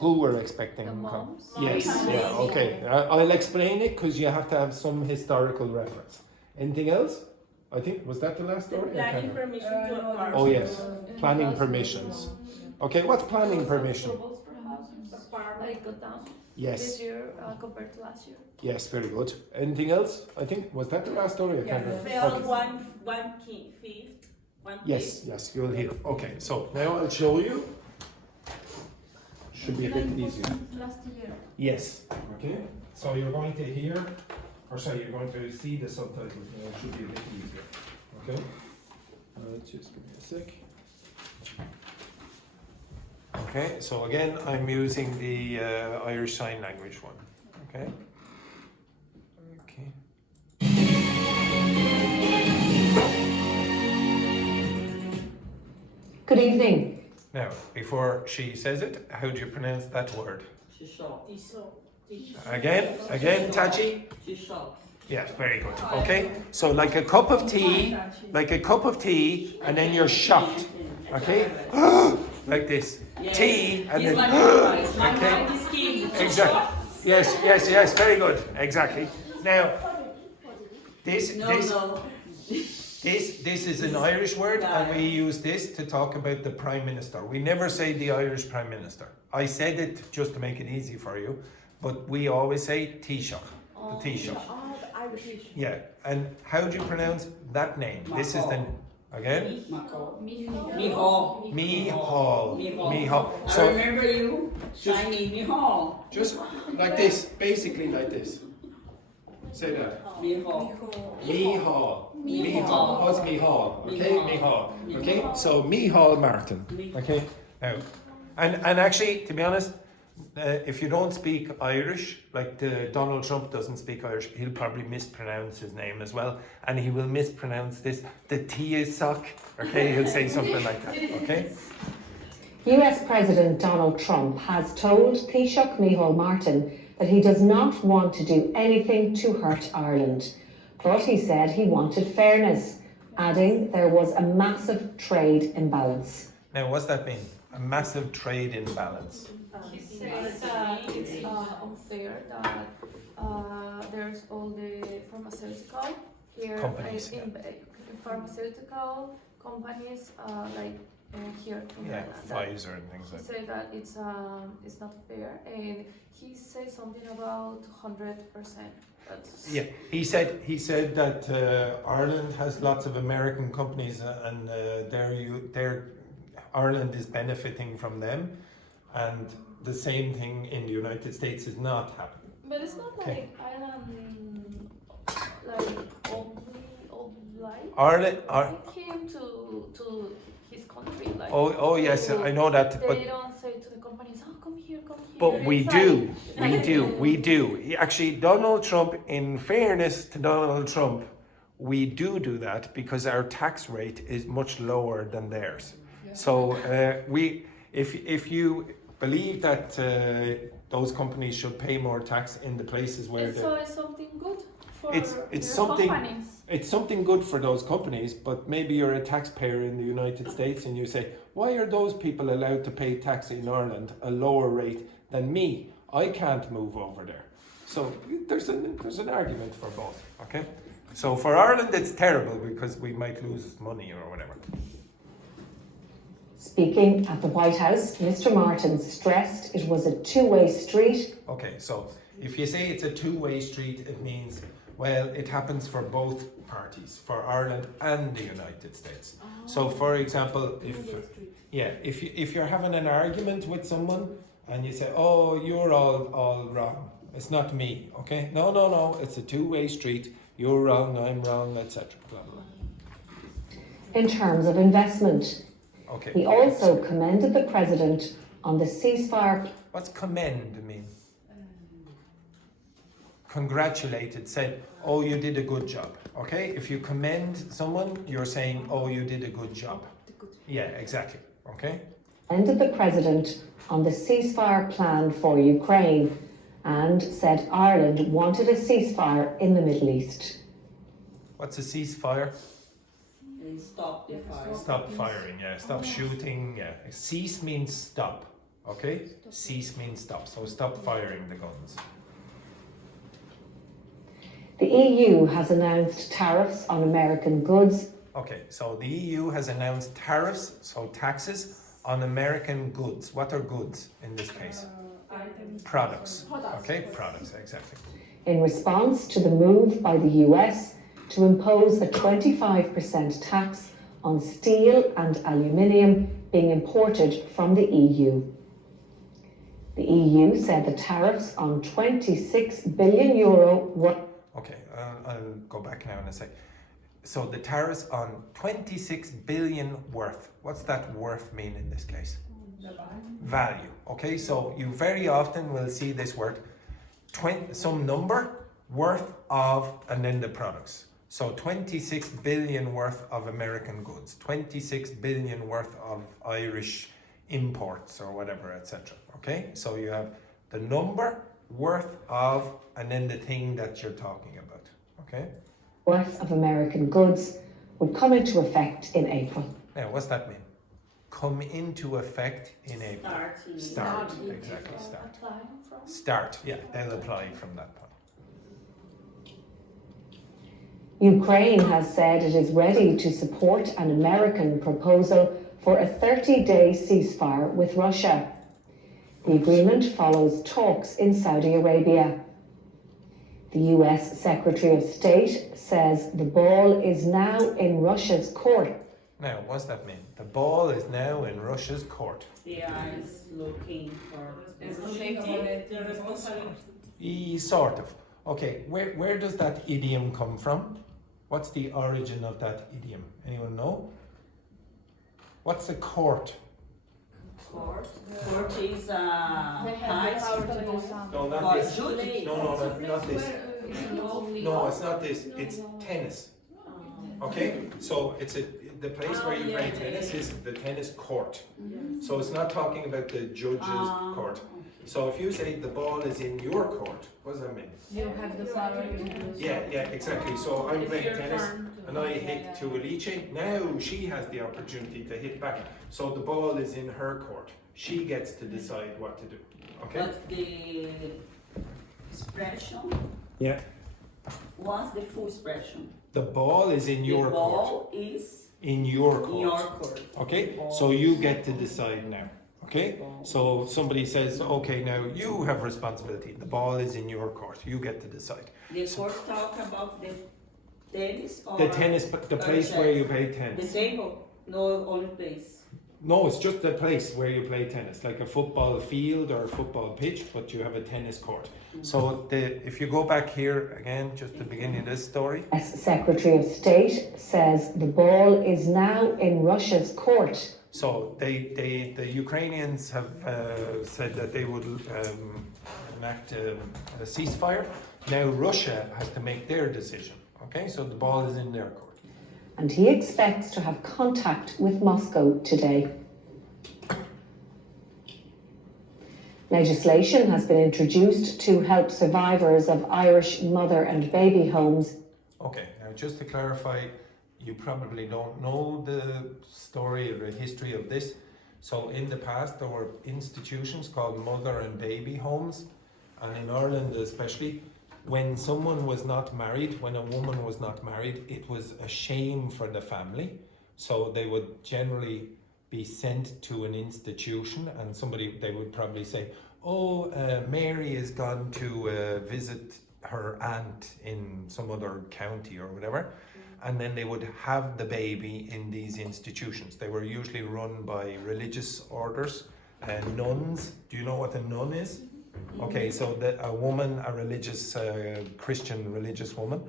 Who were expecting? Yes, yeah, okay. I'll explain it because you have to have some historical reference. Anything else? I think, was that the last story? I Planning can't permission to apartment. Oh yes, planning permissions. Okay, what's planning permission? Like go down Yes, this year compared to last year. yes, very good. Anything else? I think, was that the last story? I can't remember. Fell Okay. one fifth. Yes, you'll hear. Okay, so now I'll show you. Should be a bit easier. Last year. Yes. Okay. So you're going to hear, or sorry, you're going to see the subtitles now. It should be a bit easier. Okay. Just give me a sec. Okay. So again, I'm using the Irish Sign Language one. Okay. Okay. Good evening. Now, before she says it, how do you pronounce that word? Again, Tachi? Yes, very good. Okay, so like a cup of tea, and then you're shocked. Okay, like this. Tea, and then. Okay, exactly. Yes. Very good. Exactly. Now, this is an Irish word, and we use this to talk about the Prime Minister. We never say the Irish Prime Minister. I said it just to make it easy for you, but we always say Taoiseach, the Taoiseach. The Irish. Yeah, and how do you pronounce that name? This is the, again? Mihal. I So, remember you signing Mihal. just like this, basically like this. Say that. Mihal. Mihal. What's Mihal? Okay, Mihal. Okay, so Mihal Martin. Okay, now, and actually, to be honest, if you don't speak Irish, like Donald Trump doesn't speak Irish, he'll probably mispronounce his name as well, and he will mispronounce this, the Taoiseach. Okay, he'll say something like that. Okay. US President Donald Trump has told Taoiseach Micheál Martin that he does not want to do anything to hurt Ireland, but he said he wanted fairness, adding there was a massive trade imbalance. Now, what's that mean? A massive trade imbalance. He says that it's unfair that there's all the pharmaceutical here Companies, in pharmaceutical companies here in Yeah, Ireland. Pfizer and things He like that. said that it's not fair, and he said something about 100%. Yeah, he said that Ireland has lots of American companies and Ireland is benefiting from them, and the same thing in the United States is not happening. But it's not Okay. like Ireland, like only life. Ireland, He came to his country, like. oh yes, to- I know that, They but don't say to the companies, "Oh, come here, come here." But we It's do, like- we do. Actually, Donald Trump, in fairness to Donald Trump, we do that because our tax rate is much lower than theirs. So if you believe that those companies should pay more tax in the places where It's something good for It's their something- companies. it's something good for those companies, but maybe you're a taxpayer in the United States and you say, why are those people allowed to pay tax in Ireland a lower rate than me? I can't move over there. So there's an argument for both, okay? So for Ireland it's terrible because we might lose money or whatever. Speaking at the White House, Mr. Martin stressed it was a two-way street. Okay, so if you say it's a two-way street, it means, well, it happens for both parties, for Ireland and the United States. So for example, if you're having an argument with someone and you say, oh, you're all wrong, it's not me, okay? No, it's a two-way street, you're wrong, I'm wrong, etc. Blah, blah, blah. In terms of investment, Okay. he also commended the president on the ceasefire. What's commend mean? Congratulated, said, oh, you did a good job. Okay, if you commend someone, you're saying, oh, you did a good job. Yeah, exactly. Okay. Commended the president on the ceasefire plan for Ukraine and said Ireland wanted a ceasefire in the Middle East. What's a ceasefire? They stop the fire. Stop firing, yeah. Stop shooting, yeah. Cease means stop, okay? Cease means stop. So stop firing the guns. The EU has announced tariffs on American goods. Okay, so the EU has announced tariffs, so taxes, on American goods. What are goods in this case? Products. Okay, products, exactly. In response to the move by the US to impose a 25% tax on steel and aluminium being imported from the EU. The EU said the tariffs on €26 billion were... Okay, I'll go back now in a sec. So the tariffs on 26 billion worth. What's that worth mean in this case? Value. Okay, so you very often will see this word, some number worth of, and then the products. So 26 billion worth of American goods, 26 billion worth of Irish imports or whatever, etc. Okay, so you have the number, worth of, and then the thing that you're talking about. Okay. worth of American goods would come into effect in April. Now, what's that mean? Come into effect in April. Start. Exactly. Start. Start. Yeah, they'll apply from that point. Ukraine has said it is ready to support an American proposal for a 30-day ceasefire with Russia. The agreement follows talks in Saudi Arabia. The US Secretary of State says the ball is now in Russia's court. Now, what's that mean? The ball is now in Russia's court. They are looking for The responsibility. Sort of. Okay, where does that idiom come from? What's the origin of that idiom? Anyone know? What's a court? court. Court is high No, not for this. jury. No, not this. No, it's not this. It's tennis. Okay, so the place where you play tennis is the tennis court. So it's not talking about the judge's court. So if you say the ball is in your court, what does that mean? You have the flower. Yeah, exactly. So I'm playing tennis and I hit to Alice. Now she has the opportunity to hit back. So the ball is in her court. She gets to decide what to do. Okay? But the expression, Yeah. what's the full expression? The ball is in your the court. ball is In your court. in your court. Okay? So you get to decide now. Okay? So somebody says, okay, now you have responsibility. The ball is in your court. You get to decide. The court talk about the tennis or The tennis, the place where you play the tennis. table, no only place. No, it's just the place where you play tennis, like a football field or a football pitch, but you have a tennis court. So if you go back here again, just the beginning of this story. US Secretary of State says the ball is now in Russia's court. So the Ukrainians have said that they would enact a ceasefire. Now Russia has to make their decision. Okay, so the ball is in their court. And he expects to have contact with Moscow today. Legislation has been introduced to help survivors of Irish mother and baby homes. Okay, now just to clarify, you probably don't know the story or the history of this. So in the past there were institutions called mother and baby homes, and in Ireland especially, when someone was not married, when a woman was not married, it was a shame for the family. So they would generally be sent to an institution, and they would probably say, oh, Mary is gone to visit her aunt in some other county or whatever. And then they would have the baby in these institutions. They were usually run by religious orders, nuns. Do you know what a nun is? Okay, so a religious Christian religious woman,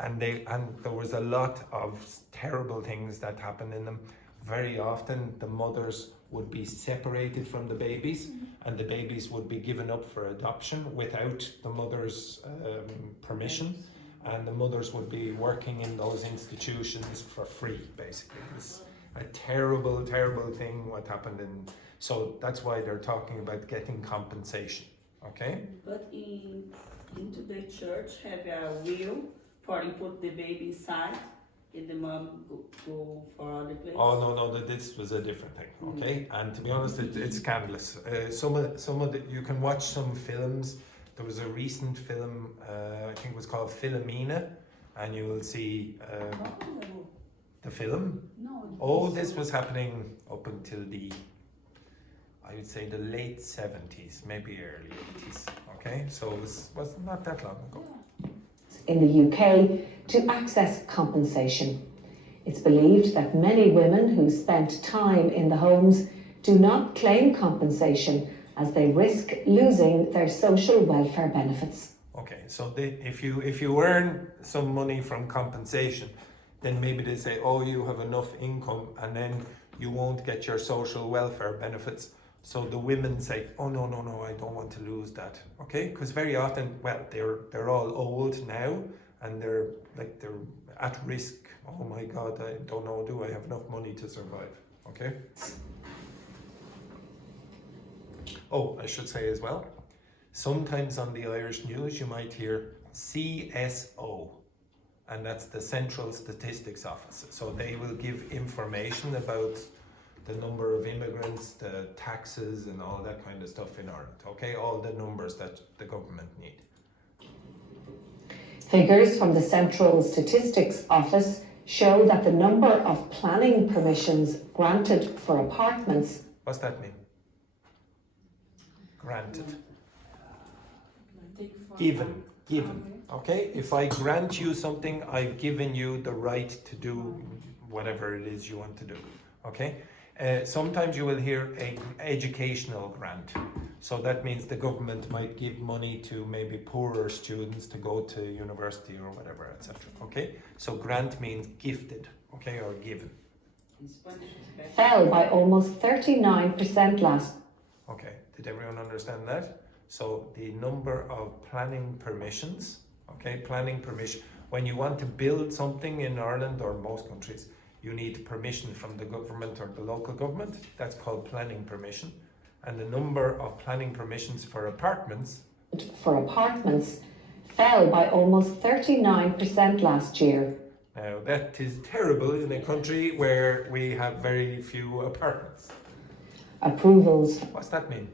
and there was a lot of terrible things that happened in them. Very often the mothers would be separated from the babies, and the babies would be given up for adoption without the mother's permission, and the mothers would be working in those institutions for free, basically. It was a terrible, terrible thing what happened so that's why they're talking about getting compensation. Okay. But into the church have a will for you put the baby inside and the mom go for other place. Oh no, this was a different thing. Okay, and to be honest, it's scandalous. Some of you can watch some films. There was a recent film, I think it was called Philomena, and you will see the film. No. Oh, this was happening up until I would say the late 70s, maybe early 80s. Okay, so it was not that long ago. In the UK to access compensation. It's believed that many women who spent time in the homes do not claim compensation as they risk losing their social welfare benefits. Okay, so if you earn some money from compensation, then maybe they say, oh, you have enough income, and then you won't get your social welfare benefits. So the women say, oh no, I don't want to lose that. Okay, because very often, well, they're all old now, and they're at risk. Oh my God, I don't know, do I have enough money to survive? Okay. Oh, I should say as well, sometimes on the Irish news you might hear CSO, and that's the Central Statistics Office. So they will give information about the number of immigrants, the taxes and all that kind of stuff in Ireland. Okay, all the numbers that the government need. Figures from the Central Statistics Office show that the number of planning permissions granted for apartments. What's that mean? Granted. Given. Okay, if I grant you something, I've given you the right to do whatever it is you want to do. Okay. Sometimes you will hear an educational grant. So that means the government might give money to maybe poorer students to go to university or whatever, etc. Okay, so grant means gifted, okay, or given. Fell by almost 39% last. Okay, did everyone understand that? So the number of planning permissions, okay, planning permission. When you want to build something in Ireland or most countries, you need permission from the government or the local government. That's called planning permission. And the number of planning permissions for apartments fell by almost 39% last year. Now that is terrible in a country where we have very few apartments. Approvals What's that mean?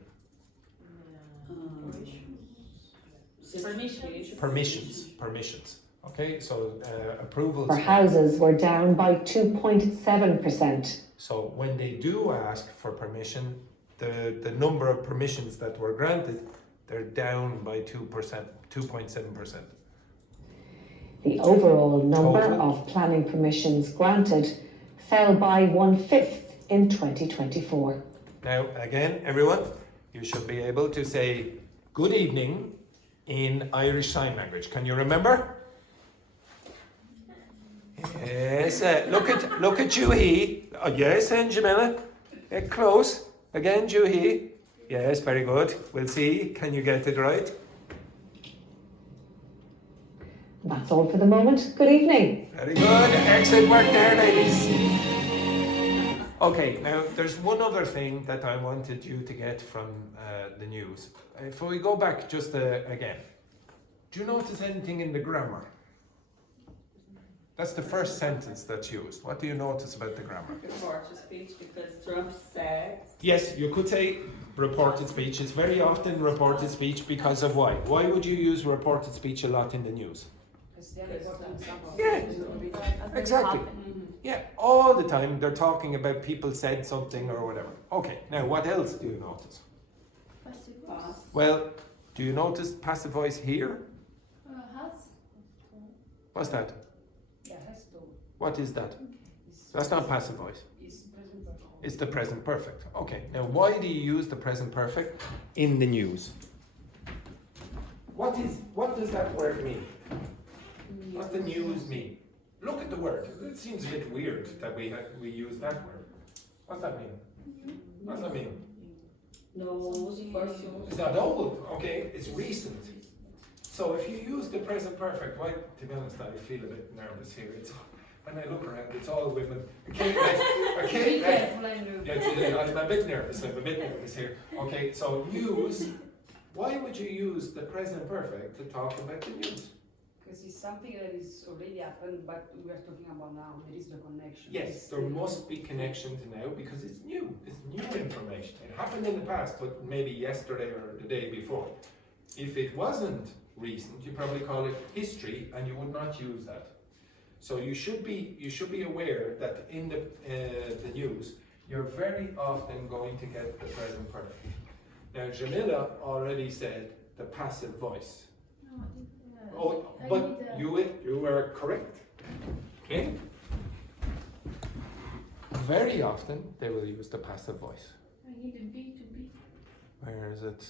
Permissions. Okay, so approvals. for houses were down by 2.7%. So when they do ask for permission, the number of permissions that were granted, they're down by 2.7%. The overall number Total. of planning permissions granted fell by 1/5 in 2024. Now, again, everyone, you should be able to say good evening in Irish Sign Language. Can you remember? Yes, look at Juhi. Oh, yes, and Jamila. Get close. Again, Juhi. Yes, very good. We'll see. Can you get it right? That's all for the moment. Good evening. Very good. Excellent work there, ladies. Okay, now there's one other thing that I wanted you to get from the news. If we go back just again, do you notice anything in the grammar? That's the first sentence that's used. What do you notice about the grammar? Reported speech, because Trump said. Yes, you could say reported speech. It's very often reported speech because of why? Why would you use reported speech a lot in the news? Yeah, exactly. Yeah, all the time they're talking about people said something or whatever. Okay, now what else do you notice? Well, do you notice passive voice here? What's that? What is that? That's not passive voice. It's the present perfect. Okay, now why do you use the present perfect in the news? What does that word mean? What does the news mean? Look at the word. It seems a bit weird that we use that word. What's that mean? What's that mean? No, It's not old, okay? It's recent. So if you use the present perfect, why? To be honest, I feel a bit nervous here. It's when I look around, it's all women. Okay, I'm a bit nervous. I'm a bit nervous here. Okay, so news. Why would you use the present perfect to talk about the news? Because it's something that is already happened, but we are talking about now. There is the connection. Yes, there must be connection to now because it's new. It's new information. It happened in the past, but maybe yesterday or the day before. If it wasn't recent, you probably call it history, and you would not use that. So you should be aware that in the news, you're very often going to get the present perfect. Now, Jamila already said the passive voice. Oh, but you were correct. Okay. Very often they will use the passive voice. I need a B to be. Where is it?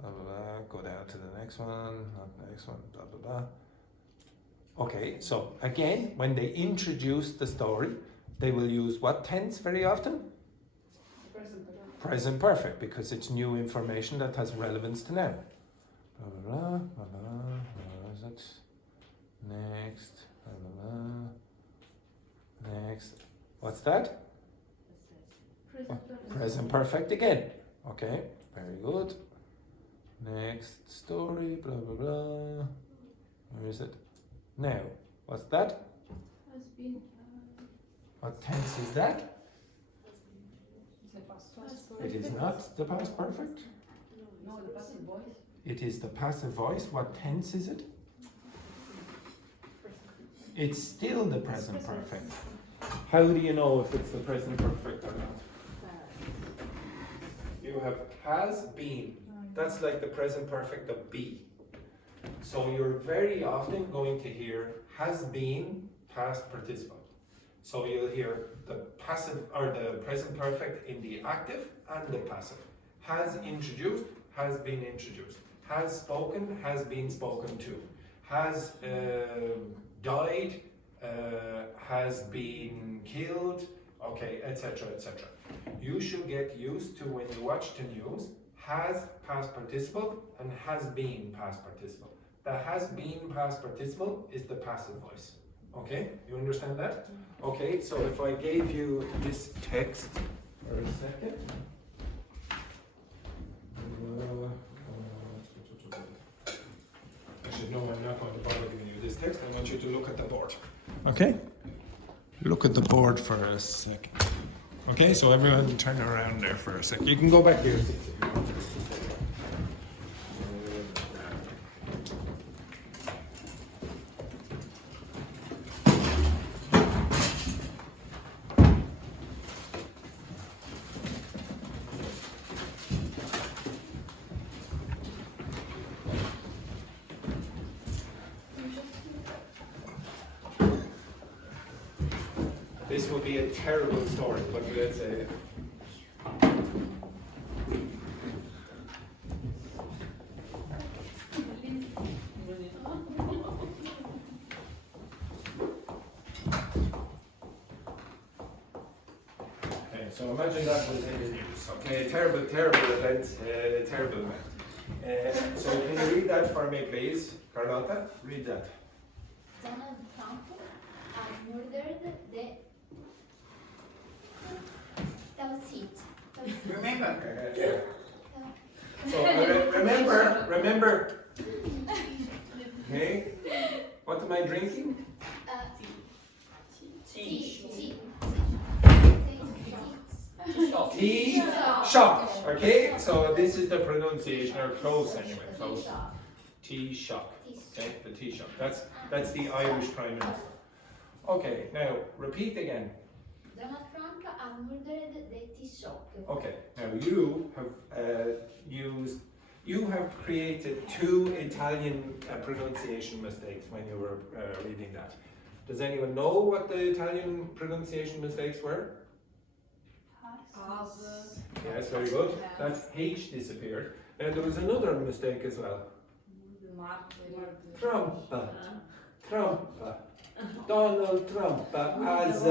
Blah blah blah. Go down to the next one. Not the next one. Blah blah blah. Okay, so again, when they introduce the story, they will use what tense very often? Present perfect, because it's new information that has relevance to now. Blah blah blah. Blah blah. Where is it? Next. Blah blah blah. Next. What's that? Present perfect again. Okay, very good. Next story. Blah blah blah. Where is it? Now, what's that? Has been. What tense is that? It is not the past perfect. No, the passive voice. It is the passive voice. What tense is it? It's still the present perfect. How do you know if it's the present perfect or not? You have has been. That's like the present perfect of be. So you're very often going to hear has been past participle. So you'll hear the passive or the present perfect in the active and the passive. Has introduced, has been introduced. Has spoken, has been spoken to. Has died, has been killed, okay, etc., etc. You should get used to when you watch the news, has past participle and has been past participle. The has been past participle is the passive voice. Okay, you understand that? Okay, so if I gave you this text for a second. Actually, no, I'm not going to bother giving you this text. I want you to look at the board. Okay? Look at the board for a second. Okay, so everyone turn around there for a second. You can go back to your seats. If you want. This will be a terrible story, but let's say. Okay, so imagine that was in the news. Okay, terrible event, terrible event. So can you read that for me, please, Carlotta? Read that. Donald Trump has murdered the Remember. So remember. Okay. What am I drinking? Tea shock. Okay. So this is the pronunciation, or close anyway. Close. Tea shock. Okay. The tea shock. That's the Irish Prime Minister. Okay. Now repeat again. Donald Trump has murdered the Taoiseach. Okay, now you have created two Italian pronunciation mistakes when you were reading that. Does anyone know what the Italian pronunciation mistakes were? Yes, very good. That H disappeared. Now there was another mistake as well. Trump. Donald Trump has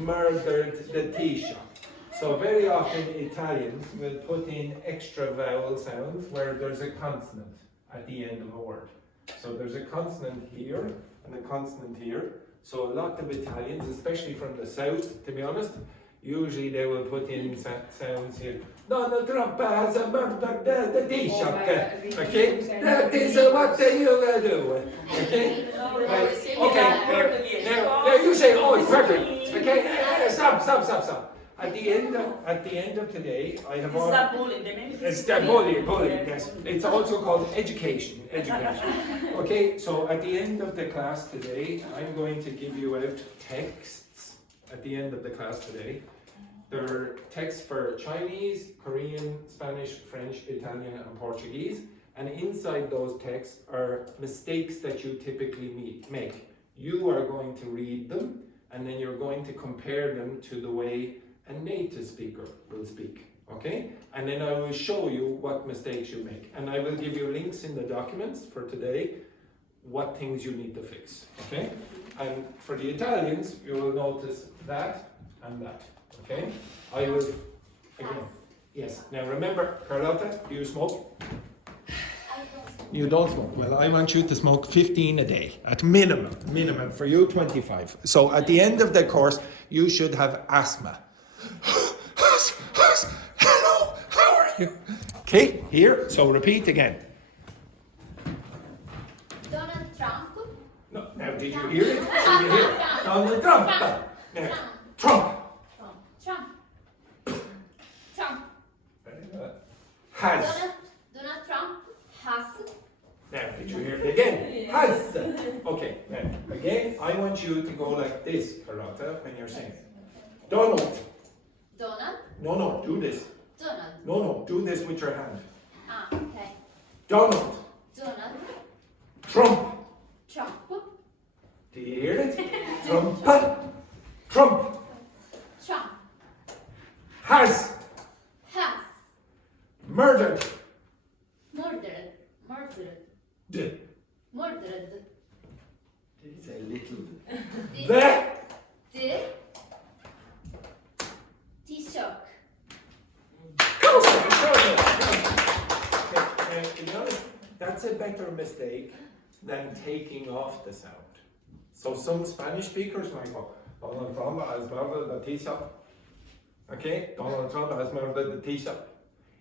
murdered the Taoiseach. So very often Italians will put in extra vowel sounds where there's a consonant at the end of a word. So there's a consonant here and a consonant here. So a lot of Italians, especially from the south, to be honest, usually they will put in sounds here. Donald Trump has murdered the Taoiseach. Okay, that is what you do. Okay, okay. Now you say, oh, it's perfect. Okay, stop. At the end of today, I have all. It's bullying. Yes, it's also called education. Okay, so at the end of the class today, I'm going to give you out texts. At the end of the class today. There are texts for Chinese, Korean, Spanish, French, Italian, and Portuguese. And inside those texts are mistakes that you typically make. You are going to read them, and then you're going to compare them to the way a native speaker will speak. Okay? And then I will show you what mistakes you make. And I will give you links in the documents for today, what things you need to fix. Okay? And for the Italians, you will notice that and that. Okay, I will, again, yes. Now remember, Carlotta, do you smoke? You don't smoke. Well, I want you to smoke 15 a day, at minimum, for you 25. So at the end of the course, you should have asthma. Hello, how are you? Okay, here, so repeat again. Donald Trump. No, now did you hear it? Did you hear it? Donald Trump. Now, Trump. Has. Donald Trump has. Now, did you hear it again? Has. Okay, now, again, I want you to go like this, Carlotta, when you're saying. Donald. No, do this. Donald. No, do this with your hand. Okay. Donald. Trump. Do you hear it? Trump. Has. Murdered. It's a little. The Taoiseach. To be honest, that's a better mistake than taking off the sound. So some Spanish speakers might go, Donald Trump has murdered the teacher. Okay, Donald Trump has murdered the teacher.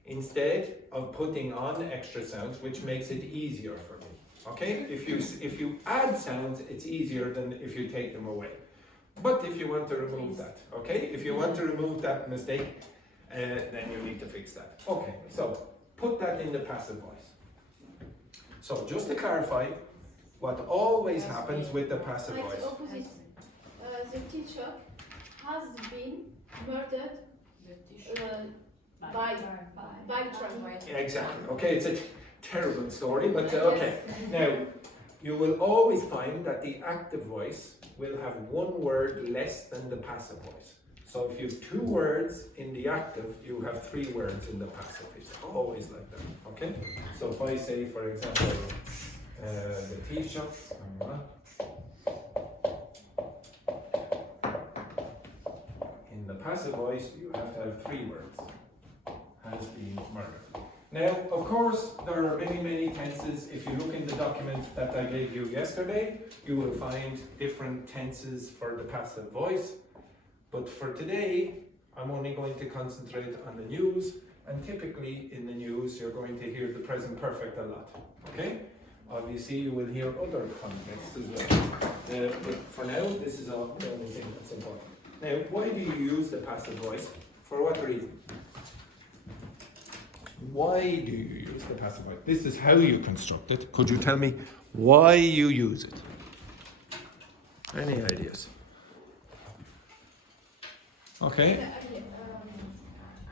Instead of putting on extra sounds, which makes it easier for me. Okay, if you add sounds, it's easier than if you take them away. But if you want to remove that, okay, if you want to remove that mistake, then you need to fix that. Okay, so put that in the passive voice. So just to clarify, what always happens with the passive Like voice. the opposite. The teacher has been murdered by Trump. Yeah, exactly. Okay, it's a terrible story, but okay. Now, you will always find that the active voice will have one word less than the passive voice. So if you have 2 words in the active, you have 3 words in the passive. It's always like that. Okay. So if I say, for example, the teacher. In the passive voice, you have to have 3 words. Has been murdered. Now, of course, there are many, many tenses. If you look in the document that I gave you yesterday, you will find different tenses for the passive voice. But for today, I'm only going to concentrate on the news. And typically in the news, you're going to hear the present perfect a lot. Okay? Obviously, you will hear other contexts as well. But for now, this is all the only thing that's important. Now, why do you use the passive voice? For what reason? Why do you use the passive voice? This is how you construct it. Could you tell me why you use it? Any ideas? Okay.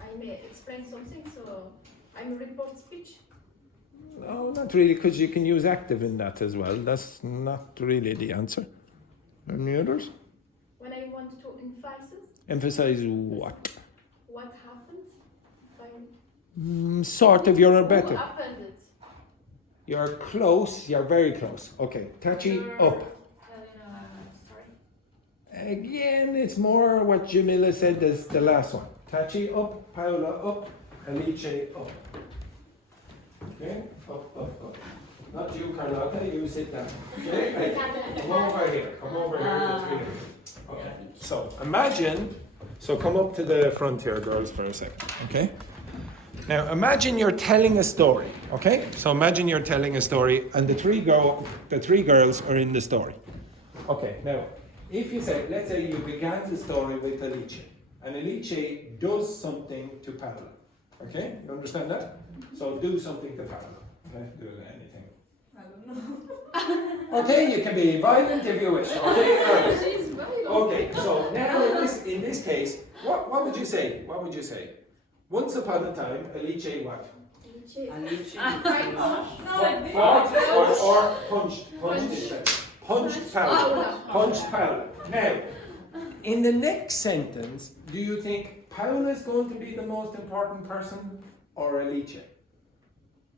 I may explain something, so I'm report speech. No, not really, because you can use active in that as well. That's not really the answer. Any others? When I want to emphasize Emphasize what? what happens, Sort of, you're who better. happened it. You're close, you're very close. Okay, Tachi, up. Sorry. Again, it's more what Jamila said as the last one. Tachi, up. Paola, up. Alice, up. Okay, up. Not you, Carlotta, you sit down. Okay, right. Come over here. Okay, so imagine, come up to the front here, girls, for a second, okay? Now imagine you're telling a story, okay? So imagine you're telling a story and the three girls are in the story. Okay, now, if you say, let's say you began the story with Alice, and Alice does something to Paola, okay? You understand that? So do something to Paola. Okay, do anything. I don't know. Okay, you can be violent if you wish, okay? She's very Okay, so now in this case, what would you say? What would you say? Once upon a time, Alice what? Fought or punched Paola. Punched Paola. Now, in the next sentence, do you think Paola is going to be the most important person or Alice?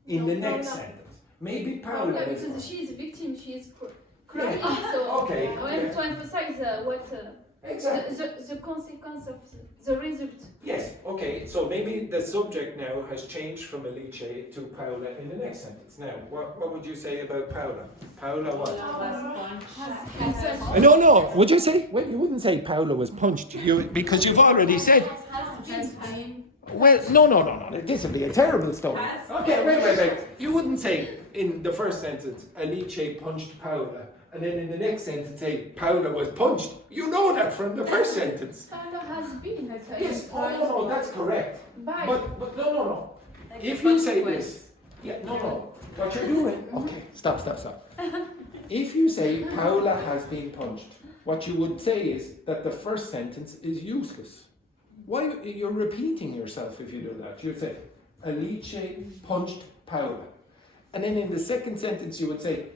In the next sentence. Maybe Paola Paola, is. because she is a victim, she is crying. Yeah. So Okay. I want to emphasize Exactly. the consequence of the result. Yes, okay, so maybe the subject now has changed from Alice to Paola in the next sentence. Now, what would you say about Paola? Paola what? No, would you say, well, you wouldn't say Paola was punched, because you've already said, well, no, this would be a terrible story. Okay, wait. You wouldn't say in the first sentence, Alice punched Paola, and then in the next sentence say, Paola was punched. You know that from the first sentence. Paola has been Yes, no, that's correct. Bye. But no. If you say this, no. What you're doing, okay, stop. If you say Paola has been punched, what you would say is that the first sentence is useless. Why, you're repeating yourself if you do that. You'd say, Alice punched Paola. And then in the second sentence you would say,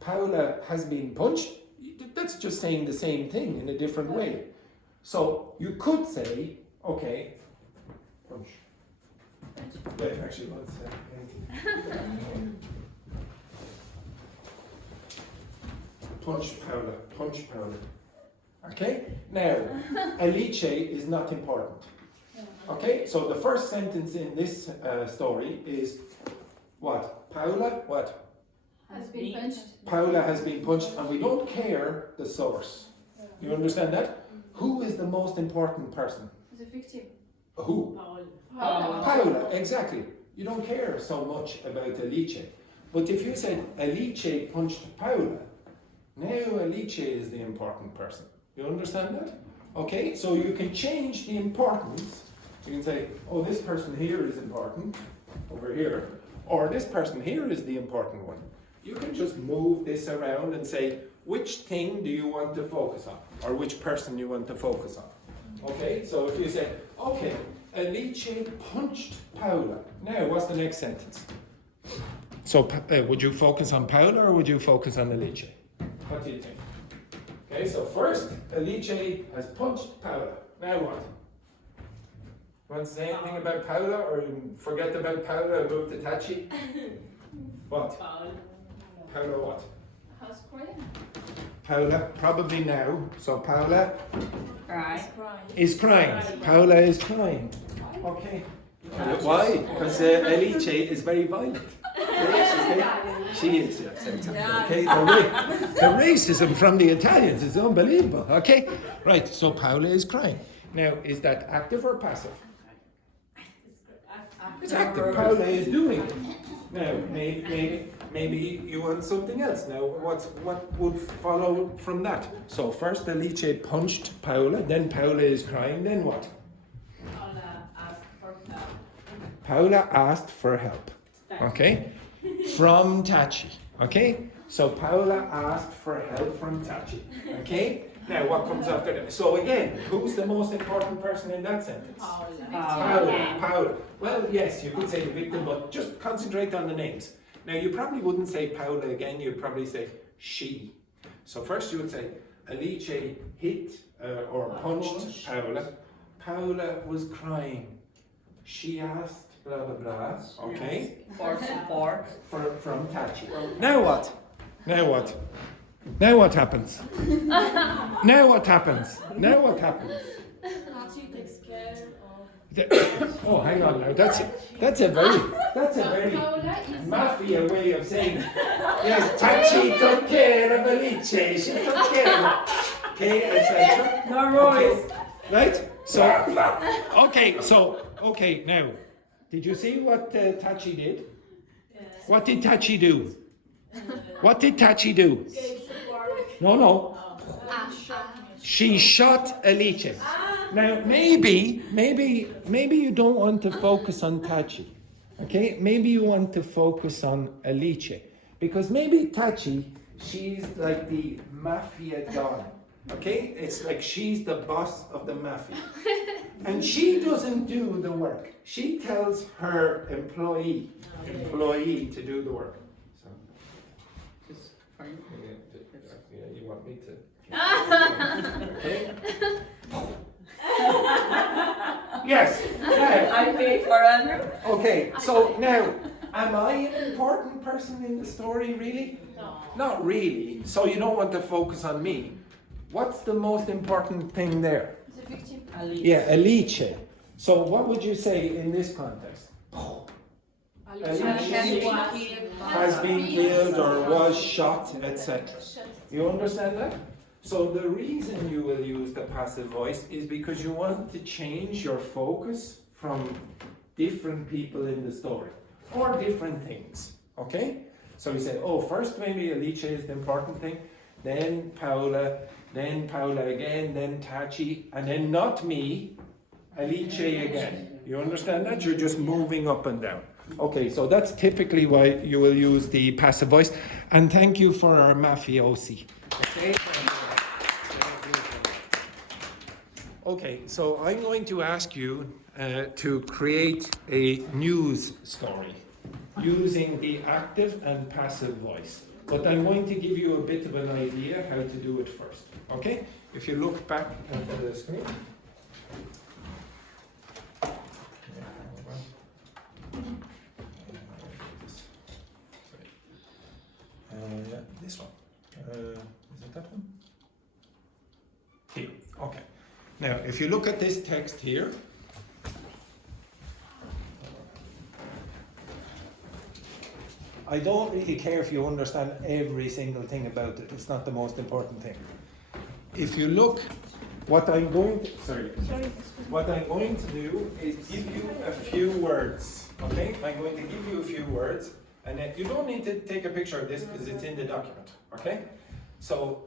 Paola has been punched. That's just saying the same thing in a different way. So you could say, okay, punch. Wait, actually, let's say anything. Punch Paola. Okay? Now, Alice is not important. Okay? So the first sentence in this story is what? Paola, what? Has been punched. Paula has been punched, and we don't care the source. You understand that? Who is the most important person? The victim. Who? Paula, exactly. You don't care so much about Alice. But if you said Alice punched Paula, now Alice is the important person. You understand that? Okay, so you can change the importance. You can say, oh, this person here is important, over here, or this person here is the important one. You can just move this around and say, which thing do you want to focus on? Or which person you want to focus on? Okay, so if you say, okay, Alice punched Paula. Now, what's the next sentence? So, would you focus on Paula or would you focus on Alice? What do you think? Okay, so first, Alice has punched Paula. Now what? Want to say anything about Paula, or you forget about Paula and move to Tachi? What? Paula what? House crying. Paula, probably now. So Paula Right. is crying. Paula is crying. Okay. Why? Because Alice is very violent. She is, yes, exactly. Okay, the racism from the Italians is unbelievable. Okay, right. So Paula is crying. Now, is that active or passive? It's active. Paula is doing it. Now, maybe you want something else. Now, what would follow from that? So first, Alice punched Paula. Then Paula is crying. Then what? Paula asked for help. Okay, from Tachi. Okay, so Paula asked for help from Tachi. Okay, now what comes after that? So again, who's the most important person in that sentence? Paula. Well, yes, you could say the victim, but just concentrate on the names. Now, you probably wouldn't say Paula again, you'd probably say she. So first you would say Alice hit or punched Paula. Paula was crying. She asked blah blah blah. Okay. For support. From Tachi. Now what? Now what? Now what happens? Now what happens? Now what happens? Tachi takes care of. Oh, hang on now. That's a very mafia way of saying. Yes, Tachi took care of Alice. She took care of it. Okay, etc. No worries. Okay. Right? So, okay, now, did you see what Tachi did? What did Tachi do? What did Tachi do? No. She shot Alice. Now, maybe you don't want to focus on Tachi. Okay? Maybe you want to focus on Alice. Because maybe Tachi, she's like the mafia don. Okay? It's like she's the boss of the mafia. And she doesn't do the work. She tells her employee to do the work. So, Just fine. yeah, you want me to? Okay? Yes. Now, I pay for Andrew. okay, so now, am I an important person in the story, really? No. Not really. So you don't want to focus on me. What's the most important thing there? The victim. Yeah, Alice. So what would you say in this context? Alice has been killed or was shot, etc. You understand that? So the reason you will use the passive voice is because you want to change your focus from different people in the story or different things. Okay? So we say, oh, first maybe Alice is the important thing, then Paula again, then Tachi, and then not me, Alice again. You understand that? You're just moving up and down. Okay, so that's typically why you will use the passive voice. And thank you for our mafiosi. Okay? Okay, so I'm going to ask you to create a news story using the active and passive voice. But I'm going to give you a bit of an idea how to do it first. Okay? If you look back at the screen. This one. Is it that one? Here. Okay. Now, if you look at this text here, I don't really care if you understand every single thing about it. It's not the most important thing. If you look, what I'm going to do is give you a few words. Okay, I'm going to give you a few words, and then you don't need to take a picture of this because it's in the document. Okay, so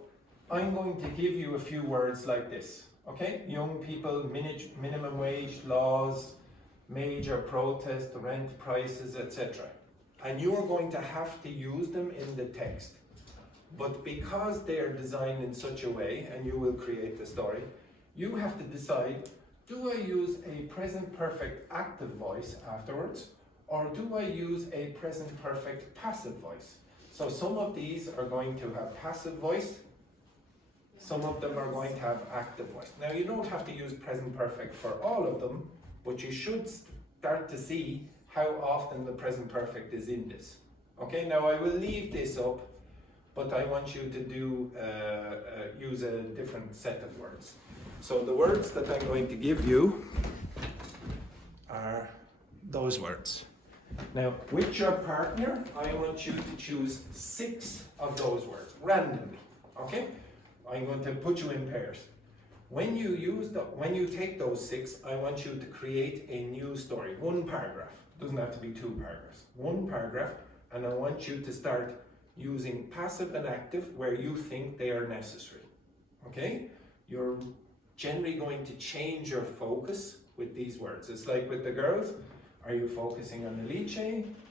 I'm going to give you a few words like this. Okay, young people, minimum wage, laws, major protest, rent prices, etc. And you are going to have to use them in the text. But because they are designed in such a way, and you will create the story, you have to decide, do I use a present perfect active voice afterwards, or do I use a present perfect passive voice? So some of these are going to have passive voice, some of them are going to have active voice. Now you don't have to use present perfect for all of them, but you should start to see how often the present perfect is in this. Okay, now I will leave this up, but I want you to do use a different set of words. So the words that I'm going to give you are those words. Now, with your partner, I want you to choose 6 of those words randomly. Okay, I'm going to put you in pairs. When you take those 6, I want you to create a new story, 1 paragraph. It doesn't have to be 2 paragraphs. 1 paragraph, and I want you to start using passive and active where you think they are necessary. Okay? You're generally going to change your focus with these words. It's like with the girls, are you focusing on Alice,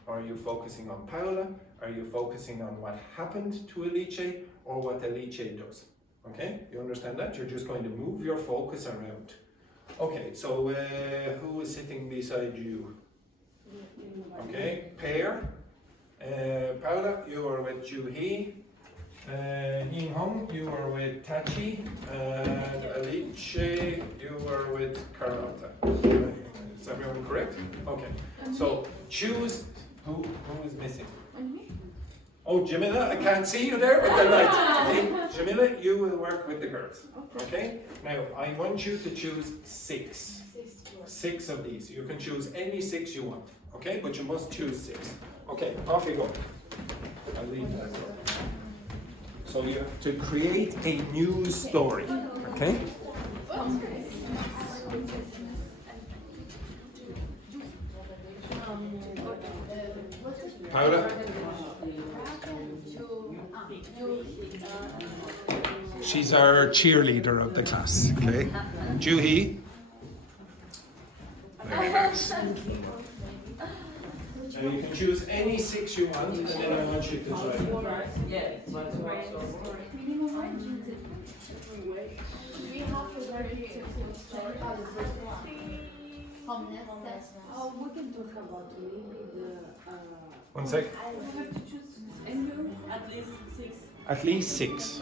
or are you focusing on Paola? Are you focusing on what happened to Alice or what Alice does? Okay, you understand that? You're just going to move your focus around. Okay, so who is sitting beside you? Okay, pair. Paola, you are with Juhi. Hing Hong, you are with Tachi. And Alice, you are with Carlotta. Is everyone correct? Okay, so choose who is missing. Oh, Jamila, I can't see you there with the light. Okay, Jamila, you will work with the girls. Okay? Now, I want you to choose 6. 6 of these. You can choose any 6 you want. Okay? But you must choose 6. Okay, off you go. I'll leave that. So you have to create a new story. Okay? Paola? She's our cheerleader of the class, okay? Juhi? Very nice. Now you can choose any 6 you want, and then I want you to join. We can talk about maybe the. 1 sec. At least 6. At least 6.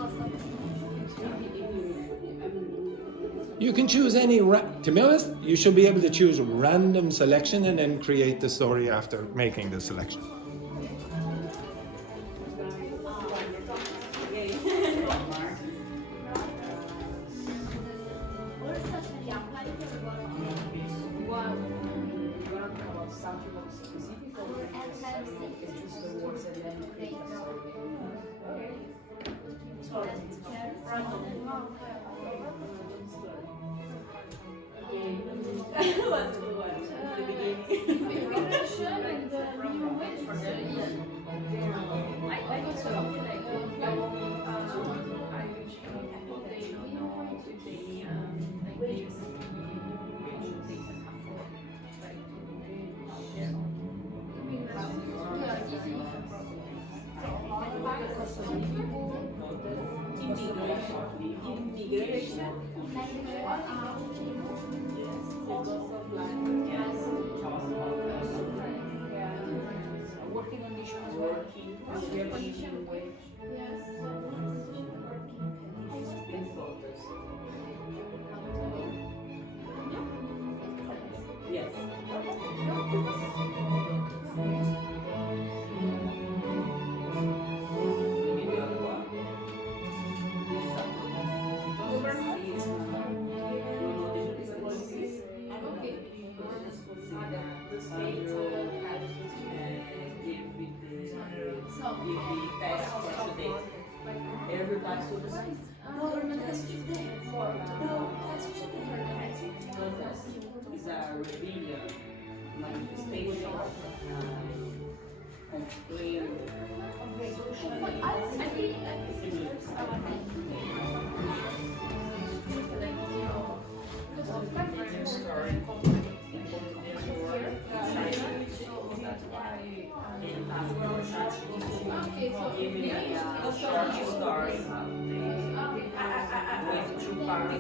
You can choose any, to be honest, you should be able to choose a random selection and then create the story after making the selection. Working conditions, working wage. Yes. The state has give with the tax to the side. Government has to do no tax to It's a rebellion, manifestation, complaint. Short story with two parts.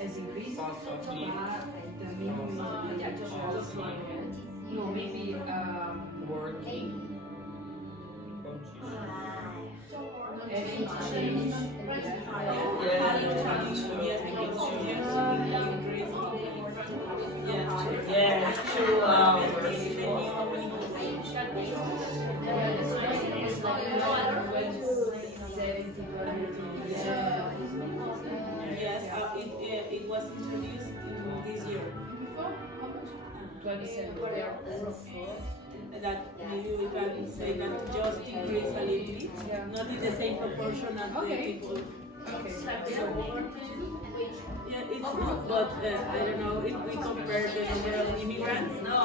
Has increased. No, maybe Working. Yes, 2 hours. Yes, it was introduced in this year. That maybe we can say that just increase a little bit, not in the same proportion as the people. Yeah, it's good, but I don't know if we compare the number of immigrants. No,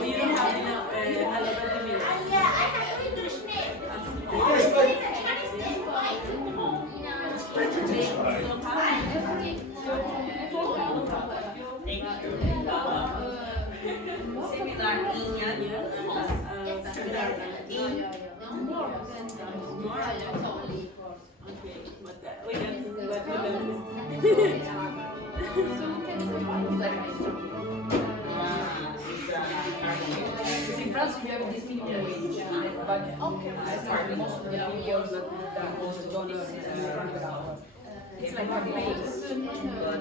we don't have enough, a lot of immigrants. in France you have this minimum wage, but as part most of the people that most dollars per hour. It's like a base, but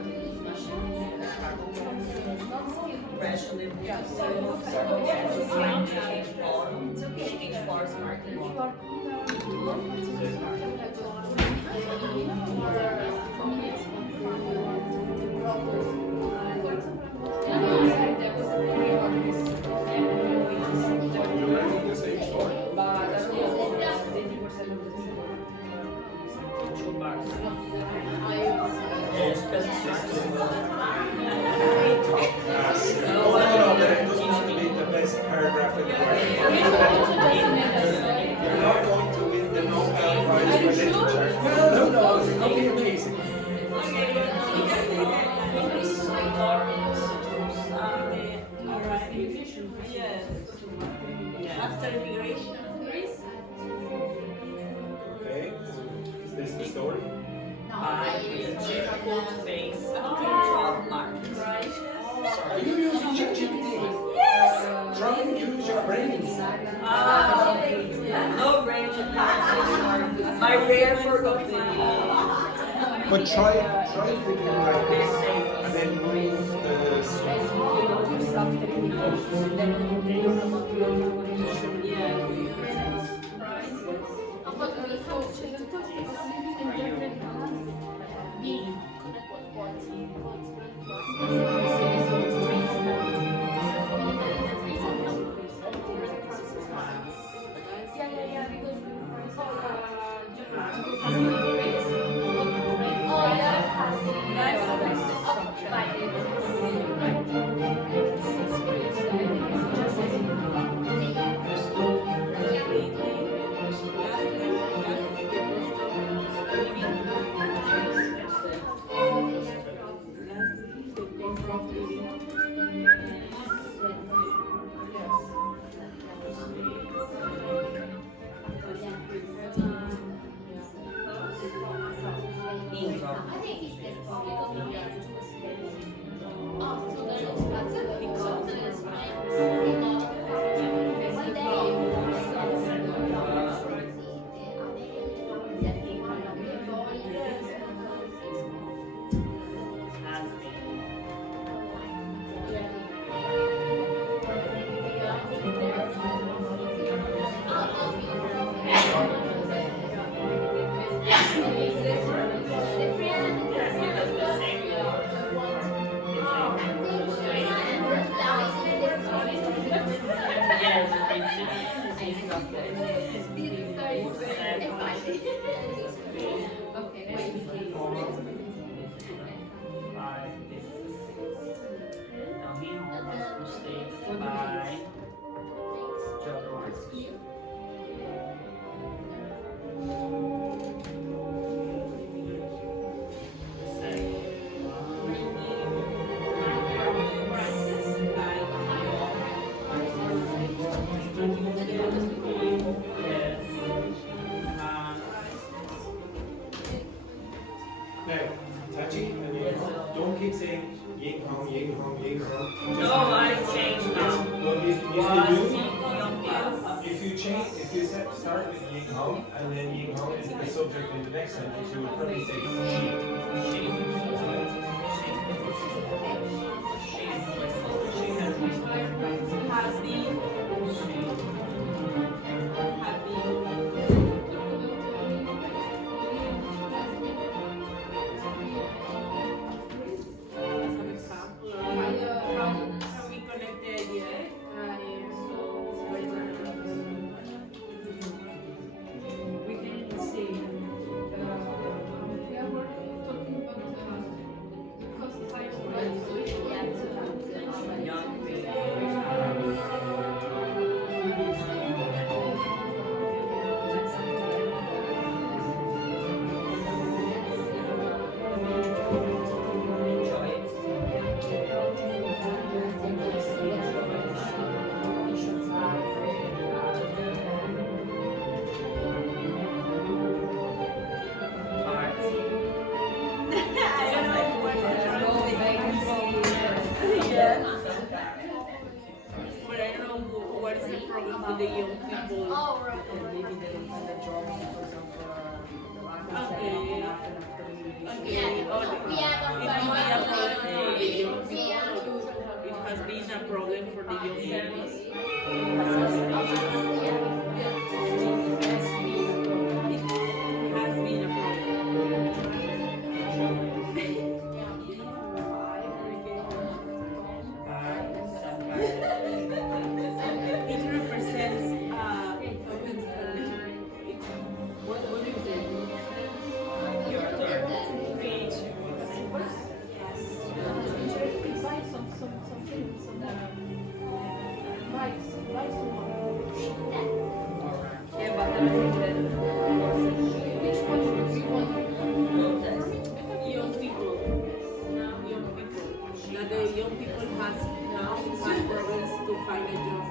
The best paragraph in the world. You're not going to win the Nobel Prize for Literature. No, it's going to be amazing. After immigration. Okay, is this the story? Difficult face job market. Are you using ChatGPT? Yes! Try and use your brains. No brain to my rare forgot But try thinking like this and then move Yeah, because Now, Tachi, and you don't keep saying ying hong, ying hong, ying hong. No, I changed now. Well, if you Was do, if you change, if you start with ying hong, and then ying hong is the subject in the next sentence, you would probably say she. But I don't know what is the problem with the young people. Oh, right. Maybe they don't find a job because of Okay. Okay. Or it has been a problem for the young people. It has been a It represents What do you think? Your turn. Yeah, but I think that which one do you want? young people. Now the young people has now find problems to find a job.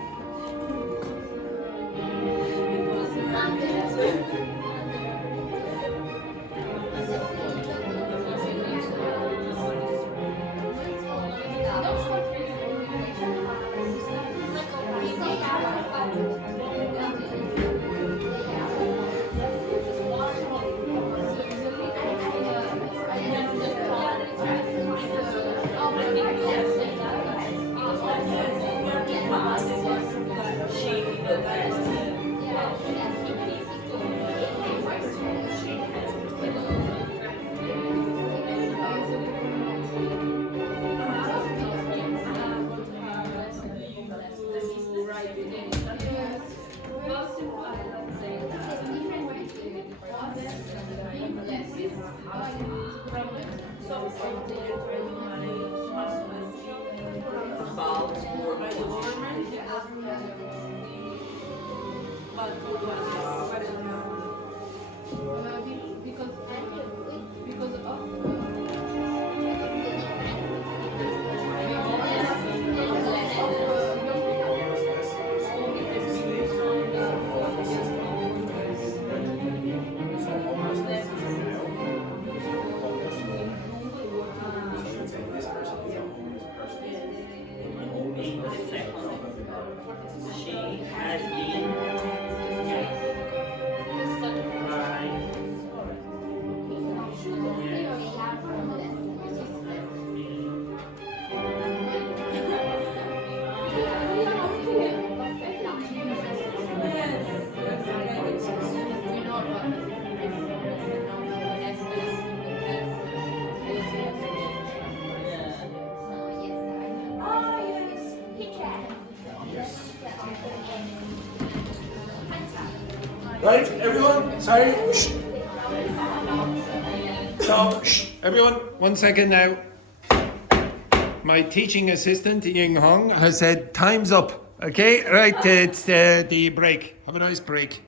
Right, everyone? Sorry. Shh. So, shh, everyone, 1 second now. My teaching assistant, Ying Hong, has said time's up. Okay, right, it's the break. Have a nice break.